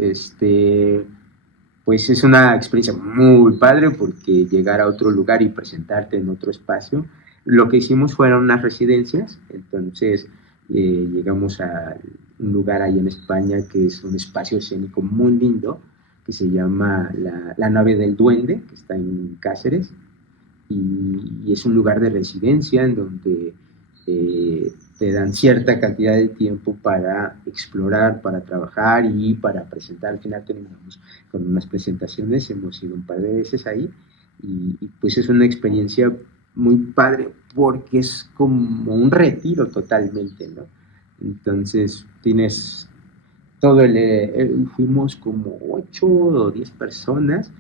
pues es una experiencia muy padre porque llegar a otro lugar y presentarte en otro espacio. Lo que hicimos fueron unas residencias, entonces llegamos a un lugar ahí en España que es un espacio escénico muy lindo, que se llama la Nave del Duende, que está en Cáceres, y es un lugar de residencia en donde te dan cierta cantidad de tiempo para explorar, para trabajar y para presentar. Al final terminamos con unas presentaciones, hemos ido un par de veces ahí y pues es una experiencia muy padre porque es como un retiro totalmente, ¿no? Entonces tienes todo fuimos como 8 o 10 personas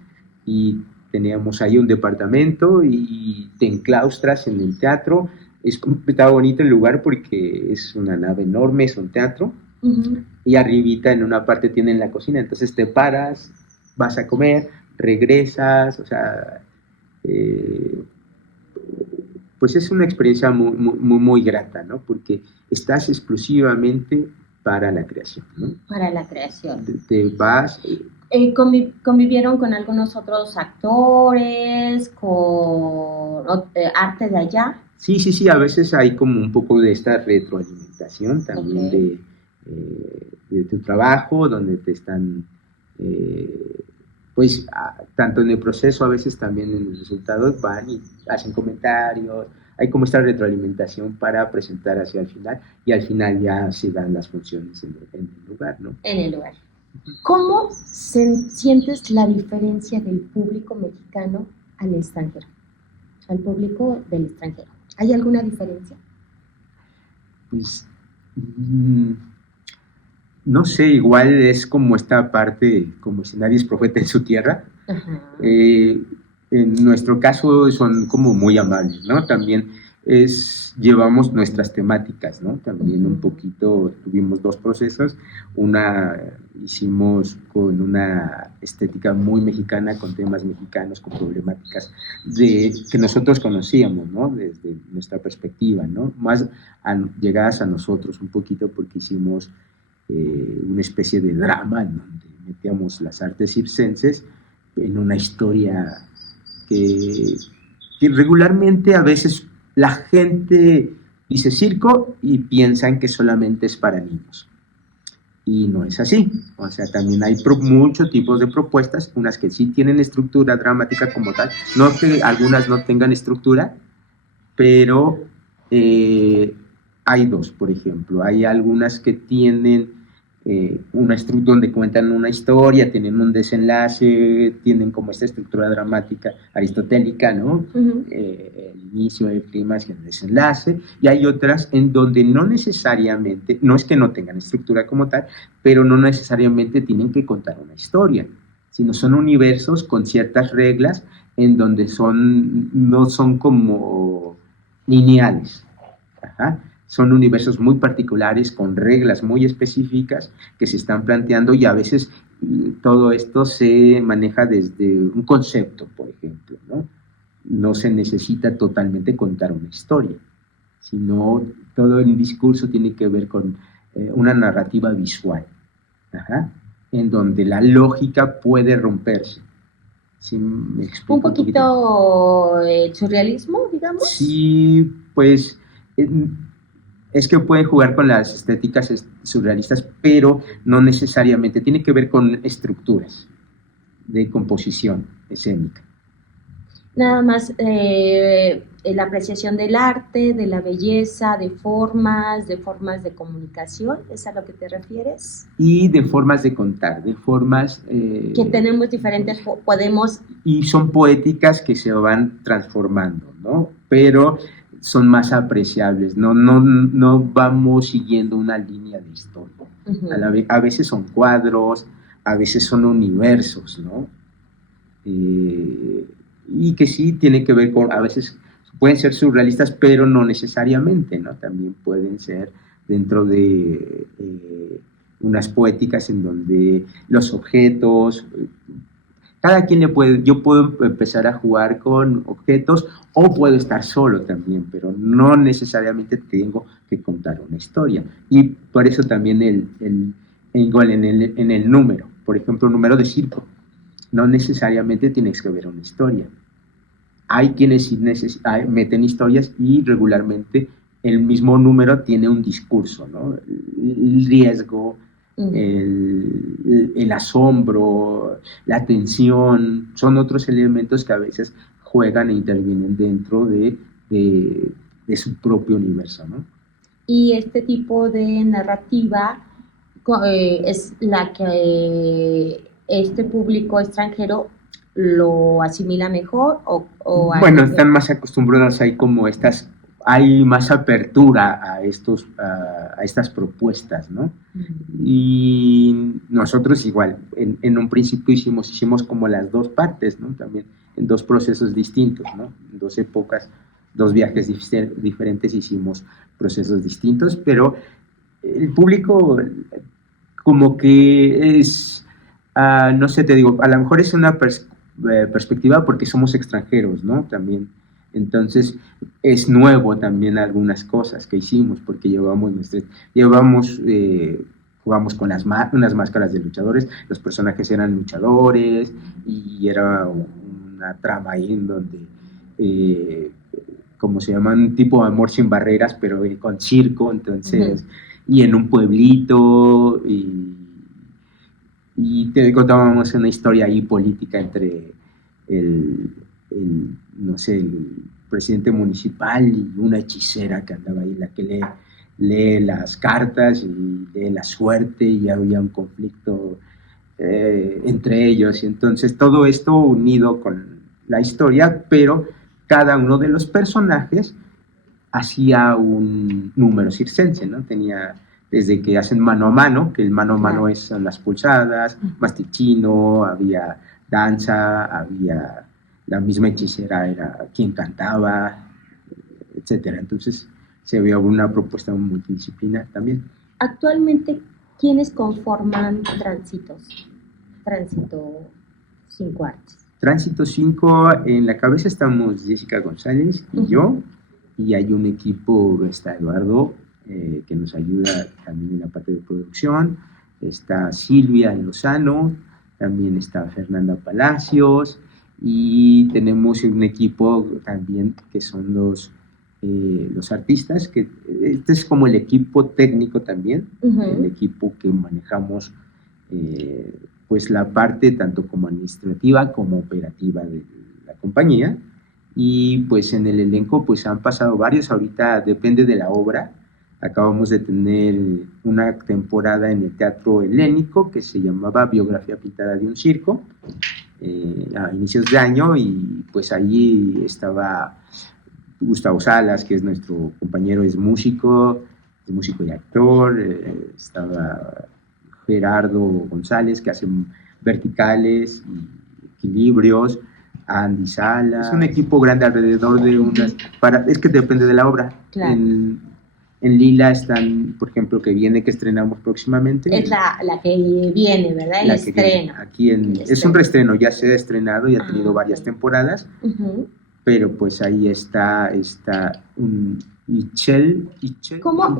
y teníamos ahí un departamento y te enclaustras en el teatro. Estaba bonito el lugar porque es una nave enorme, es un teatro, Uh-huh. y arribita en una parte tienen la cocina, entonces te paras, vas a comer, regresas, o sea, pues es una experiencia muy grata, ¿no? Porque estás exclusivamente para la creación, ¿no? Para la creación. Te vas... ¿Convivieron con algunos otros actores, con arte de allá? Sí, a veces hay como un poco de esta retroalimentación también Okay. de tu trabajo, donde te están, pues, tanto en el proceso, a veces también en los resultados, van y hacen comentarios, hay como esta retroalimentación para presentar hacia el final, y al final ya se dan las funciones en el lugar, ¿no? En el lugar. ¿Cómo sientes la diferencia del público mexicano al extranjero? Al público del extranjero. ¿Hay alguna diferencia? Pues, no sé, igual es como esta parte, como si nadie es profeta en su tierra. Ajá. En nuestro caso son como muy amables, ¿no? También llevamos nuestras temáticas, ¿no? También un poquito, tuvimos 2 procesos, una hicimos con una estética muy mexicana, con temas mexicanos, con problemáticas que nosotros conocíamos, ¿no? Desde nuestra perspectiva, ¿no? Más llegadas a nosotros un poquito porque hicimos una especie de drama en donde metíamos las artes circenses en una historia que regularmente a veces la gente dice circo y piensan que solamente es para niños. Y no es así. O sea, también hay muchos tipos de propuestas, unas que sí tienen estructura dramática como tal, no que algunas no tengan estructura, pero hay 2, por ejemplo. Hay algunas que tienen una estructura donde cuentan una historia, tienen un desenlace, tienen como esta estructura dramática aristotélica, ¿no? Uh-huh. El inicio, el clímax y el desenlace. Y hay otras en donde no necesariamente, no es que no tengan estructura como tal, pero no necesariamente tienen que contar una historia, sino son universos con ciertas reglas en donde no son como lineales. Ajá. Son universos muy particulares, con reglas muy específicas que se están planteando y a veces todo esto se maneja desde un concepto, por ejemplo, ¿no? No se necesita totalmente contar una historia, sino todo el discurso tiene que ver con una narrativa visual, ajá, en donde la lógica puede romperse. ¿Sí me explico Un poquito surrealismo, digamos. Sí, pues es que pueden jugar con las estéticas surrealistas, pero no necesariamente. Tiene que ver con estructuras de composición escénica. Nada más la apreciación del arte, de la belleza, de formas de comunicación, ¿es a lo que te refieres? Y de formas de contar, de formas... que tenemos diferentes, podemos... Y son poéticas que se van transformando, ¿no? Pero son más apreciables, no vamos siguiendo una línea de historia. Uh-huh. A veces son cuadros, a veces son universos, ¿no? Y que sí tiene que ver con, a veces pueden ser surrealistas, pero no necesariamente, ¿no? También pueden ser dentro de unas poéticas en donde los objetos, cada quien yo puedo empezar a jugar con objetos o puedo estar solo también, pero no necesariamente tengo que contar una historia. Y por eso también igual en el número, por ejemplo, un número de circo, no necesariamente tienes que ver una historia. Hay quienes sí meten historias y regularmente el mismo número tiene un discurso, ¿no? El riesgo, el asombro, la tensión, son otros elementos que a veces juegan e intervienen dentro de su propio universo, ¿no? Y este tipo de narrativa es la que este público extranjero lo asimila mejor bueno, están más acostumbrados ahí como hay más apertura a estas propuestas, ¿no? Uh-huh. Y nosotros igual, en un principio hicimos como las dos partes, ¿no? También en dos procesos distintos, ¿no? En dos épocas, dos viajes diferentes hicimos procesos distintos, pero el público como que es, no sé, te digo, a lo mejor es una perspectiva porque somos extranjeros, ¿no? También. Entonces, es nuevo también algunas cosas que hicimos, porque jugamos con unas máscaras de luchadores, los personajes eran luchadores, y era una trama ahí en donde, como se llama, un tipo de amor sin barreras, pero con circo, entonces, uh-huh. Y en un pueblito, y te contábamos una historia ahí política entre el presidente municipal y una hechicera que andaba ahí, la que lee las cartas y lee la suerte, y había un conflicto entre ellos, y entonces todo esto unido con la historia, pero cada uno de los personajes hacía un número circense, ¿no? Tenía desde que hacen mano a mano, que el mano a mano son las pulsadas, mastichino, había danza, había la misma hechicera era quien cantaba, etcétera. Entonces se veía una propuesta multidisciplinar también. Actualmente, ¿quiénes conforman Tránsito 5 Artes? Tránsito 5, en la cabeza estamos Jessica González y uh-huh. Yo, y hay un equipo, está Eduardo, que nos ayuda también en la parte de producción, está Silvia Lozano, también está Fernanda Palacios, y tenemos un equipo también que son los artistas, que este es como el equipo técnico también, uh-huh. El equipo que manejamos pues la parte tanto como administrativa como operativa de la compañía, y pues en el elenco pues han pasado varios, ahorita depende de la obra. Acabamos de tener una temporada en el Teatro Helénico que se llamaba Biografía Pintada de un Circo, a inicios de año, y pues allí estaba Gustavo Salas, que es nuestro compañero, es músico y actor, estaba Gerardo González, que hace verticales y equilibrios, Andy Salas. Es un equipo grande alrededor de es que depende de la obra. Claro. En Lila están, por ejemplo, que estrenamos próximamente. Es la que viene, ¿verdad? El estreno. Es un reestreno, ya se ha estrenado y ha tenido varias temporadas, uh-huh. Pero pues ahí está un Ichel, ¿Cómo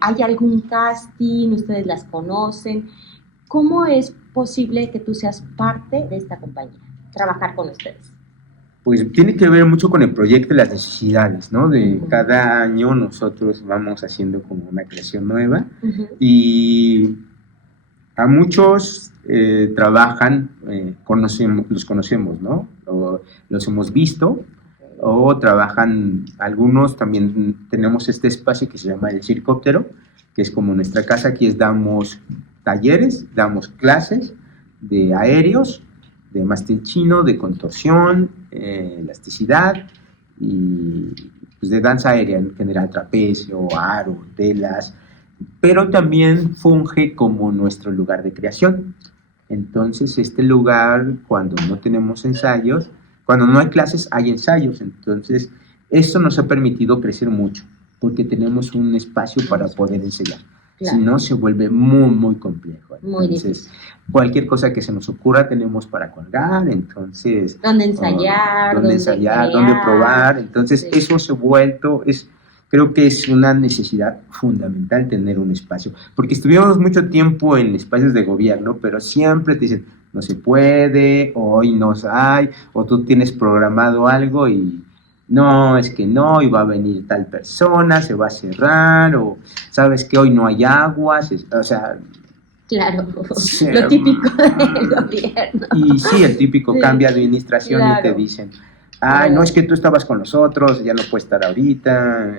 hay algún casting? ¿Ustedes las conocen? ¿Cómo es posible que tú seas parte de esta compañía, trabajar con ustedes? Pues tiene que ver mucho con el proyecto y las necesidades, ¿no? De Ujú. cada año nosotros vamos haciendo como una creación nueva Ujú. y a muchos trabajan, los conocemos, ¿no? O los hemos visto o trabajan, algunos también tenemos este espacio que se llama el Circóptero, que es como nuestra casa, aquí damos talleres, damos clases de aéreos, de mástil chino, de contorsión, elasticidad y pues, de danza aérea en general, trapecio, aro, telas, pero también funge como nuestro lugar de creación. Entonces, este lugar, cuando no tenemos ensayos, cuando no hay clases, hay ensayos. Entonces, eso nos ha permitido crecer mucho, porque tenemos un espacio para poder ensayar. Claro. Si no, se vuelve muy, muy complejo. Muy Entonces, difícil. cualquier cosa que se nos ocurra tenemos para colgar, entonces... ¿Dónde ensayar? Dónde ensayar, crear? dónde probar. Entonces, Sí. eso se ha vuelto, creo que es una necesidad fundamental tener un espacio, porque estuvimos mucho tiempo en espacios de gobierno, pero siempre te dicen, no se puede, o hoy no hay, o tú tienes programado algo y no, es que no, y va a venir tal persona, se va a cerrar, o sabes que hoy no hay aguas, o sea... Claro, Sí, lo típico del gobierno. Y sí, el típico Sí, cambia de administración y te claro. dicen, ay, no, es que tú estabas con nosotros, ya no puedes estar ahorita.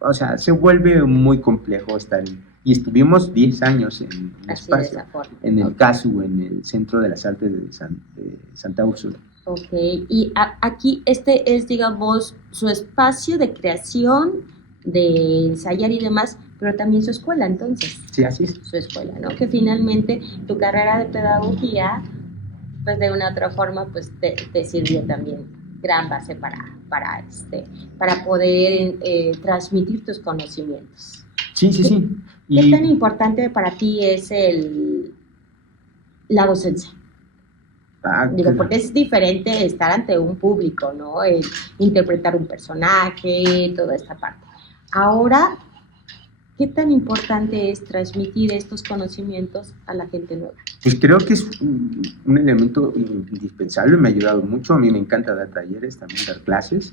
O sea, se vuelve muy complejo estar y estuvimos 10 años en un Así de espacio, esa forma. en el Ok. CASU, en el Centro de las Artes de Santa Úrsula. Ok, y aquí este es, digamos, su espacio de creación, de ensayar y demás, pero también su escuela, entonces, Sí, así es. su escuela, ¿no? Que finalmente tu carrera de pedagogía, pues de una u otra forma, pues te sirvió también gran base para poder transmitir tus conocimientos. Sí, sí, sí. ¿Qué tan importante para ti es la docencia? Digo, porque es diferente estar ante un público, ¿no? Interpretar un personaje, toda esta parte. Ahora, ¿qué tan importante es transmitir estos conocimientos a la gente nueva? Pues creo que es un elemento indispensable, me ha ayudado mucho, a mí me encanta dar talleres, también dar clases.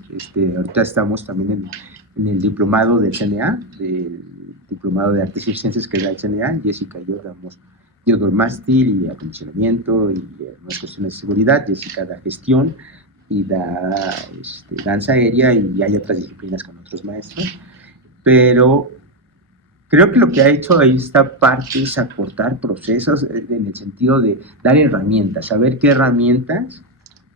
Ahorita estamos también en el diplomado del CNA, del diplomado de Artes y Ciencias que da el CNA, Jessica y yo doy mástil y acondicionamiento y unas cuestiones de seguridad, Jessica da gestión y da danza aérea y hay otras disciplinas con otros maestros, pero creo que lo que ha hecho esta parte es aportar procesos en el sentido de dar herramientas, saber qué herramientas,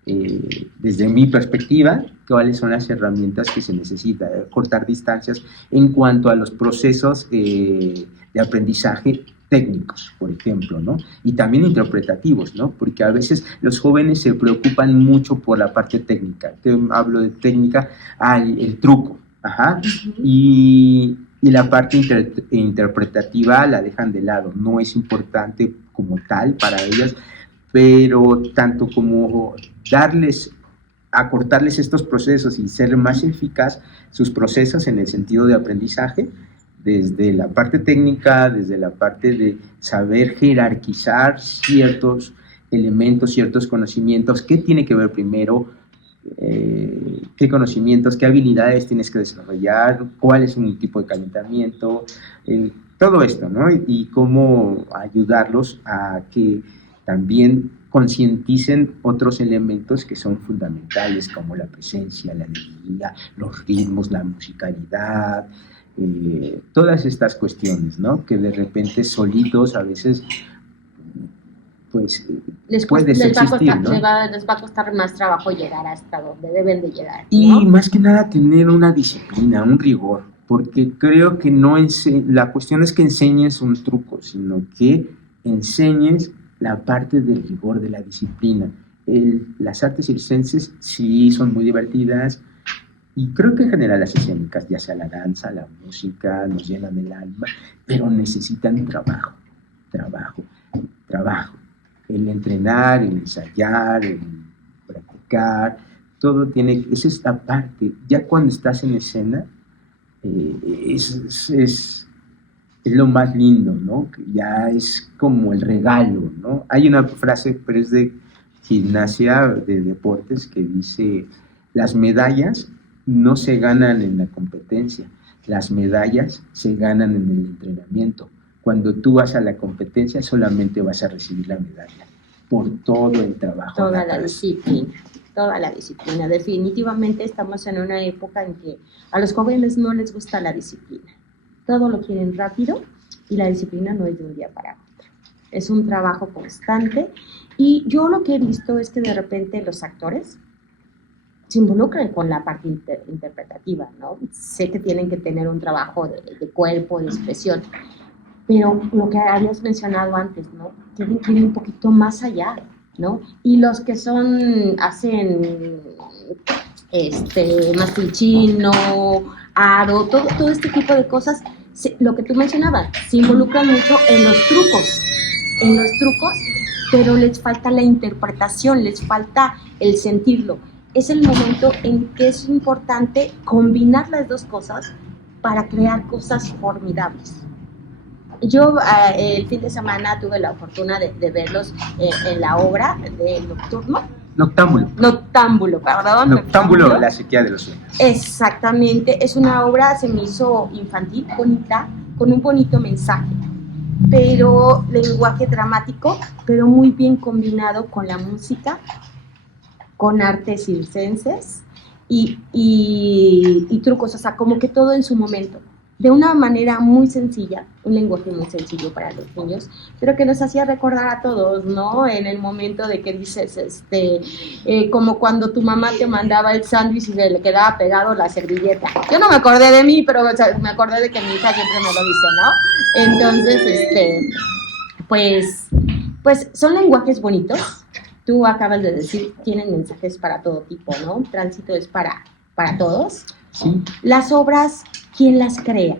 desde mi perspectiva, cuáles son las herramientas que se necesitan, cortar distancias en cuanto a los procesos de aprendizaje técnicos, por ejemplo, ¿no? Y también interpretativos, ¿no? Porque a veces los jóvenes se preocupan mucho por la parte técnica. ¿Qué hablo de técnica? El truco, ajá, y la parte interpretativa la dejan de lado, no es importante como tal para ellas, pero tanto como acortarles estos procesos y ser más eficaz sus procesos en el sentido de aprendizaje, desde la parte técnica, desde la parte de saber jerarquizar ciertos elementos, ciertos conocimientos, qué tiene que ver primero, qué conocimientos, qué habilidades tienes que desarrollar, cuál es un tipo de calentamiento, todo esto, ¿no? Y cómo ayudarlos a que también concienticen otros elementos que son fundamentales, como la presencia, la energía, los ritmos, la musicalidad, todas estas cuestiones, ¿no? Que de repente solitos a veces pues les va a costar más trabajo llegar hasta donde deben de llegar, ¿no? Y más que nada tener una disciplina, un rigor, porque creo que la cuestión es que enseñes un truco, sino que enseñes la parte del rigor, de la disciplina. Las artes circenses sí son muy divertidas, y creo que en general las escénicas, ya sea la danza, la música, nos llenan el alma, pero necesitan trabajo. El entrenar, el ensayar, el practicar, todo esa es la parte. Ya cuando estás en escena, es lo más lindo, ¿no? Ya es como el regalo, ¿no? Hay una frase, pero es de Gimnasia de Deportes, que dice: las medallas no se ganan en la competencia, las medallas se ganan en el entrenamiento. Cuando tú vas a la competencia solamente vas a recibir la medalla por todo el trabajo. Toda la disciplina. Definitivamente estamos en una época en que a los jóvenes no les gusta la disciplina. Todo lo quieren rápido y la disciplina no es de un día para otro. Es un trabajo constante y yo lo que he visto es que de repente los actores se involucran con la parte interpretativa, ¿no? Sé que tienen que tener un trabajo de cuerpo, de expresión, pero lo que habías mencionado antes, ¿no? Tienen que ir un poquito más allá, ¿no? Y los que hacen mastilchino, aro, todo este tipo de cosas, lo que tú mencionabas, se involucran mucho en los trucos, pero les falta la interpretación, les falta el sentirlo. Es el momento en que es importante combinar las dos cosas para crear cosas formidables. Yo el fin de semana tuve la fortuna de verlos en la obra de Noctámbulo, perdón. Noctámbulo, la sequía de los sueños. Exactamente, es una obra, se me hizo infantil, bonita, con un bonito mensaje, pero lenguaje dramático, pero muy bien combinado con la música, con artes circenses y trucos, o sea, como que todo en su momento, de una manera muy sencilla, un lenguaje muy sencillo para los niños, pero que nos hacía recordar a todos, ¿no? En el momento de que dices, como cuando tu mamá te mandaba el sándwich y se le quedaba pegado la servilleta. Yo no me acordé de mí, pero o sea, me acordé de que mi hija siempre me lo dice, ¿no? Entonces, pues son lenguajes bonitos. Tú acabas de decir, tienen mensajes para todo tipo, ¿no? Tránsito es para todos. Sí. Las obras, ¿quién las crea?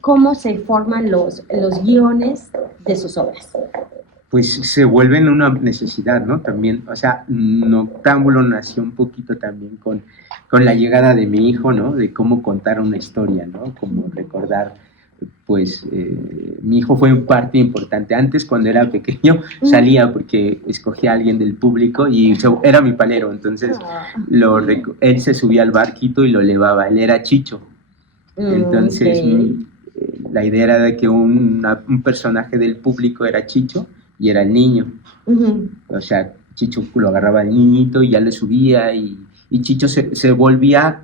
¿Cómo se forman los guiones de sus obras? Pues se vuelven una necesidad, ¿no? También, o sea, Noctámbulo nació un poquito también con la llegada de mi hijo, ¿no? De cómo contar una historia, ¿no? Como recordar, pues, mi hijo fue parte importante. Antes, cuando era pequeño, salía porque escogía a alguien del público y era mi palero, entonces él se subía al barquito y lo elevaba, él era Chicho. Entonces, la idea era de que un personaje del público era Chicho y era el niño. O sea, Chicho lo agarraba al niñito y ya le subía y Chicho se volvía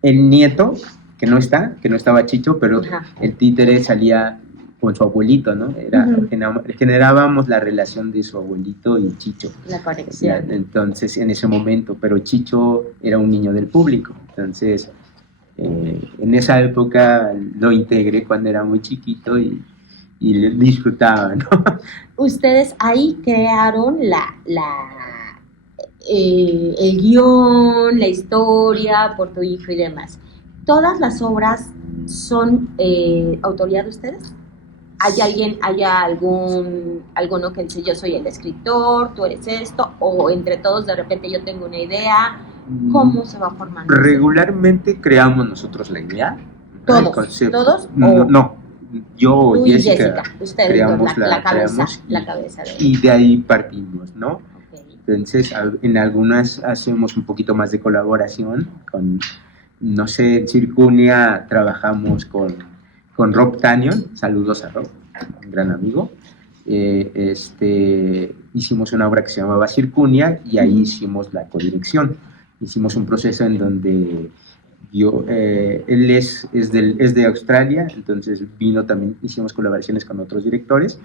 el nieto, que no estaba Chicho, pero el títere salía con su abuelito, ¿no? Generábamos la relación de su abuelito y Chicho. La conexión. Entonces, en ese momento, pero Chicho era un niño del público, entonces en esa época lo integré cuando era muy chiquito y disfrutaba, ¿no? Ustedes ahí crearon el guión, la historia por tu hijo y demás. ¿Todas las obras son autoría de ustedes? ¿Hay alguno que dice yo soy el escritor, tú eres esto, o entre todos de repente yo tengo una idea? ¿Cómo se va formando? Regularmente creamos nosotros la idea. ¿Todos? El concepto. ¿Todos? No, yo tú y y Jessica, ustedes creamos la cabeza de y de ahí partimos, ¿no? Okay. Entonces, en algunas hacemos un poquito más de colaboración con, no sé, en Circunia trabajamos con Rob Tannion, saludos a Rob, un gran amigo. Hicimos una obra que se llamaba Circunia y ahí hicimos la codirección. Hicimos un proceso en donde él es de Australia, entonces vino también, hicimos colaboraciones con otros directores,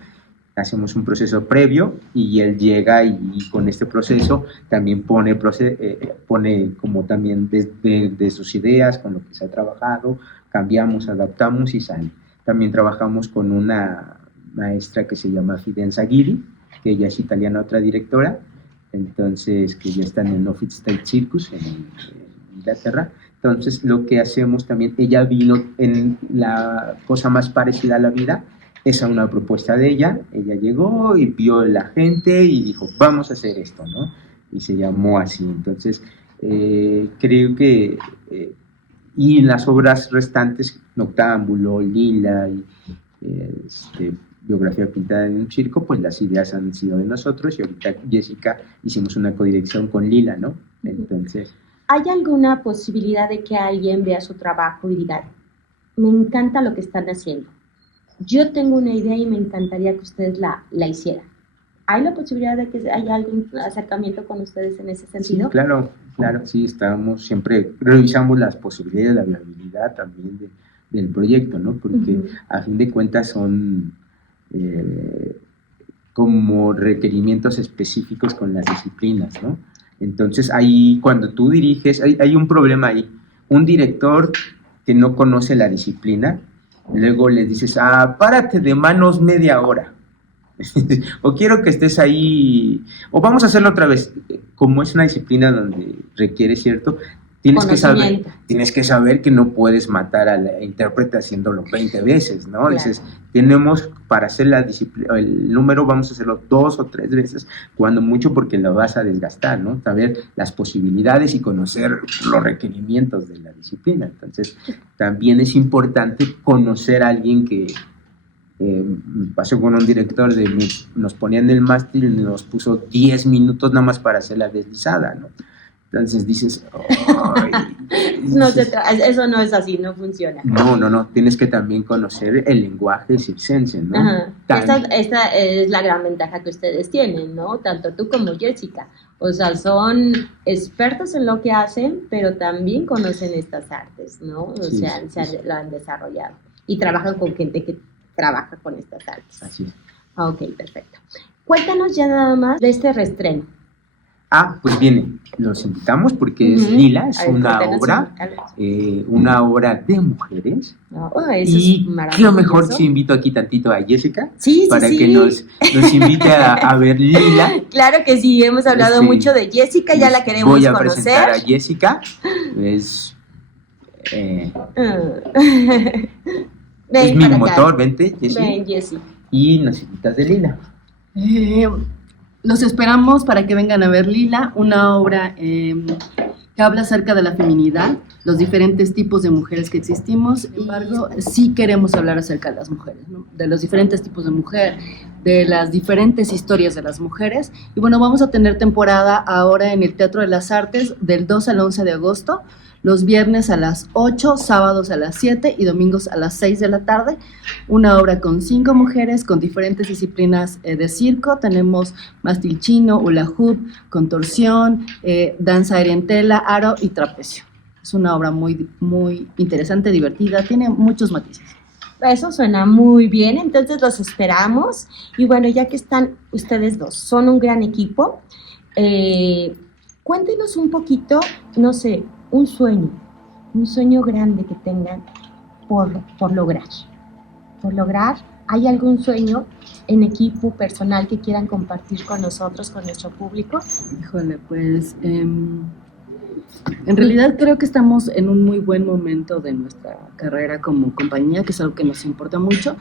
hacemos un proceso previo y él llega y con este proceso también pone como también de sus ideas, con lo que se ha trabajado, cambiamos, adaptamos y sale. También trabajamos con una maestra que se llama Fidenza Guidi, que ella es italiana, otra directora, entonces que ya está en el Norfolk State Circus en Inglaterra. Entonces lo que hacemos también, ella vino en la cosa más parecida a la vida, es a una propuesta de ella llegó y vio a la gente y dijo vamos a hacer esto, ¿no? Y se llamó así. Entonces creo que y en las obras restantes, Noctámbulo, Lila, biografía pintada en un circo, pues las ideas han sido de nosotros y ahorita Jessica hicimos una codirección con Lila, ¿no? Entonces... ¿Hay alguna posibilidad de que alguien vea su trabajo y diga, me encanta lo que están haciendo? Yo tengo una idea y me encantaría que ustedes la hicieran. ¿Hay la posibilidad de que haya algún acercamiento con ustedes en ese sentido? Sí, claro, sí, siempre revisamos las posibilidades, la viabilidad también del proyecto, ¿no? Porque a fin de cuentas son como requerimientos específicos con las disciplinas, ¿no? Entonces ahí cuando tú diriges, hay un problema ahí. Un director que no conoce la disciplina, luego le dices, párate de manos media hora. O quiero que estés ahí, o vamos a hacerlo otra vez. Como es una disciplina donde requiere cierto, tienes que saber que no puedes matar a la intérprete haciéndolo 20 veces, ¿no? Claro. Dices, tenemos para hacer la disciplina, el número vamos a hacerlo 2 o 3 veces, cuando mucho, porque lo vas a desgastar, ¿no? Saber las posibilidades y conocer los requerimientos de la disciplina. Entonces, también es importante conocer a alguien que pasó con un director nos ponía en el mástil y nos puso 10 minutos nada más para hacer la deslizada, ¿no? Entonces dices, eso no es así, no funciona. No, tienes que también conocer el lenguaje circense, ¿no? Esta es la gran ventaja que ustedes tienen, ¿no? Tanto tú como Jessica. O sea, son expertos en lo que hacen, pero también conocen estas artes, ¿no? O sea, lo han desarrollado. Y trabajan con gente que trabaja con estas artes. Así es. Ok, perfecto. Cuéntanos ya nada más de este reestreno. Pues bien, los invitamos porque es Lila, es una obra de mujeres. Eso y es lo mejor si invito aquí tantito a Jessica para sí. que nos invite a ver Lila. Claro que sí, hemos hablado mucho de Jessica, ya la queremos conocer. Voy a presentar a Jessica. Es mi motor, vente, Jessica. Ven, Jessie. Y nos invitas de Lila. Los esperamos para que vengan a ver Lila, una obra que habla acerca de la feminidad, los diferentes tipos de mujeres que existimos. Sin embargo, sí queremos hablar acerca de las mujeres, ¿no? De los diferentes tipos de mujer, de las diferentes historias de las mujeres. Y bueno, vamos a tener temporada ahora en el Teatro de las Artes del 2 al 11 de agosto, los viernes a las 8, sábados a las 7 y domingos a las 6 de la tarde. Una obra con 5 mujeres con diferentes disciplinas de circo. Tenemos mástil chino, hula hoop, contorsión, danza aérea en tela, aro y trapecio. Es una obra muy, muy interesante, divertida, tiene muchos matices. Eso suena muy bien, entonces los esperamos. Y bueno, ya que están ustedes dos, son un gran equipo, cuéntenos un poquito, no sé, un sueño grande que tengan por lograr. ¿Hay algún sueño en equipo, personal, que quieran compartir con nosotros, con nuestro público? Híjole, pues en realidad creo que estamos en un muy buen momento de nuestra carrera como compañía, que es algo que nos importa mucho.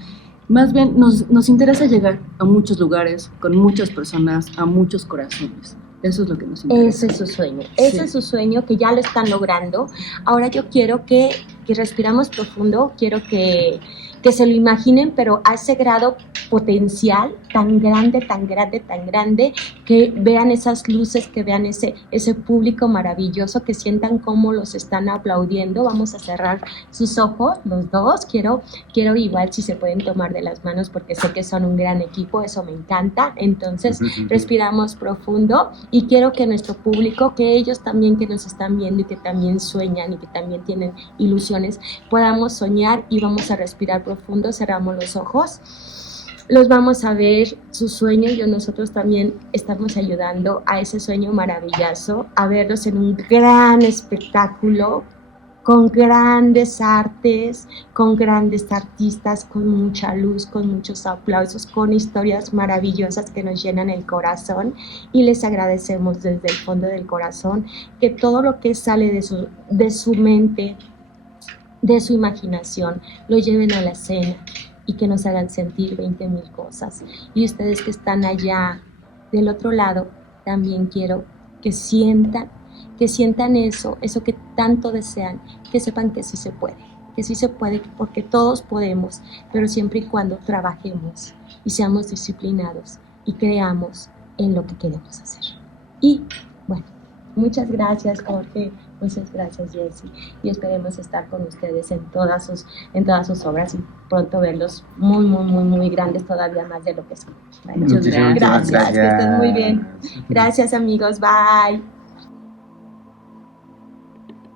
Más bien nos interesa llegar a muchos lugares, con muchas personas, a muchos corazones. Eso es lo que nos interesa. Ese es su sueño, ese es su sueño, que ya lo están logrando. Ahora yo quiero que respiramos profundo, quiero que se lo imaginen, pero a ese grado potencial tan grande, que vean esas luces, que vean ese público maravilloso, que sientan cómo los están aplaudiendo. Vamos a cerrar sus ojos, los dos. Quiero igual si se pueden tomar de las manos, porque sé que son un gran equipo, eso me encanta. Entonces respiramos profundo y quiero que nuestro público, que ellos también que nos están viendo y que también sueñan y que también tienen ilusiones, podamos soñar y vamos a respirar profundo, cerramos los ojos. Los vamos a ver, su sueño, y nosotros también estamos ayudando a ese sueño maravilloso, a verlos en un gran espectáculo, con grandes artes, con grandes artistas, con mucha luz, con muchos aplausos, con historias maravillosas que nos llenan el corazón, y les agradecemos desde el fondo del corazón que todo lo que sale de su mente, de su imaginación, lo lleven a la escena y que nos hagan sentir 20,000 cosas. Y ustedes que están allá del otro lado, también quiero que sientan eso que tanto desean, que sepan que sí se puede, que sí se puede, porque todos podemos, pero siempre y cuando trabajemos y seamos disciplinados y creamos en lo que queremos hacer. Y bueno, muchas gracias, Jorge, muchas gracias, Jessy, y esperemos estar con ustedes en todas sus obras y pronto verlos muy grandes, todavía más de lo que son. Bueno, Muchísimas gracias, que estén muy bien. gracias. Gracias, amigos, bye.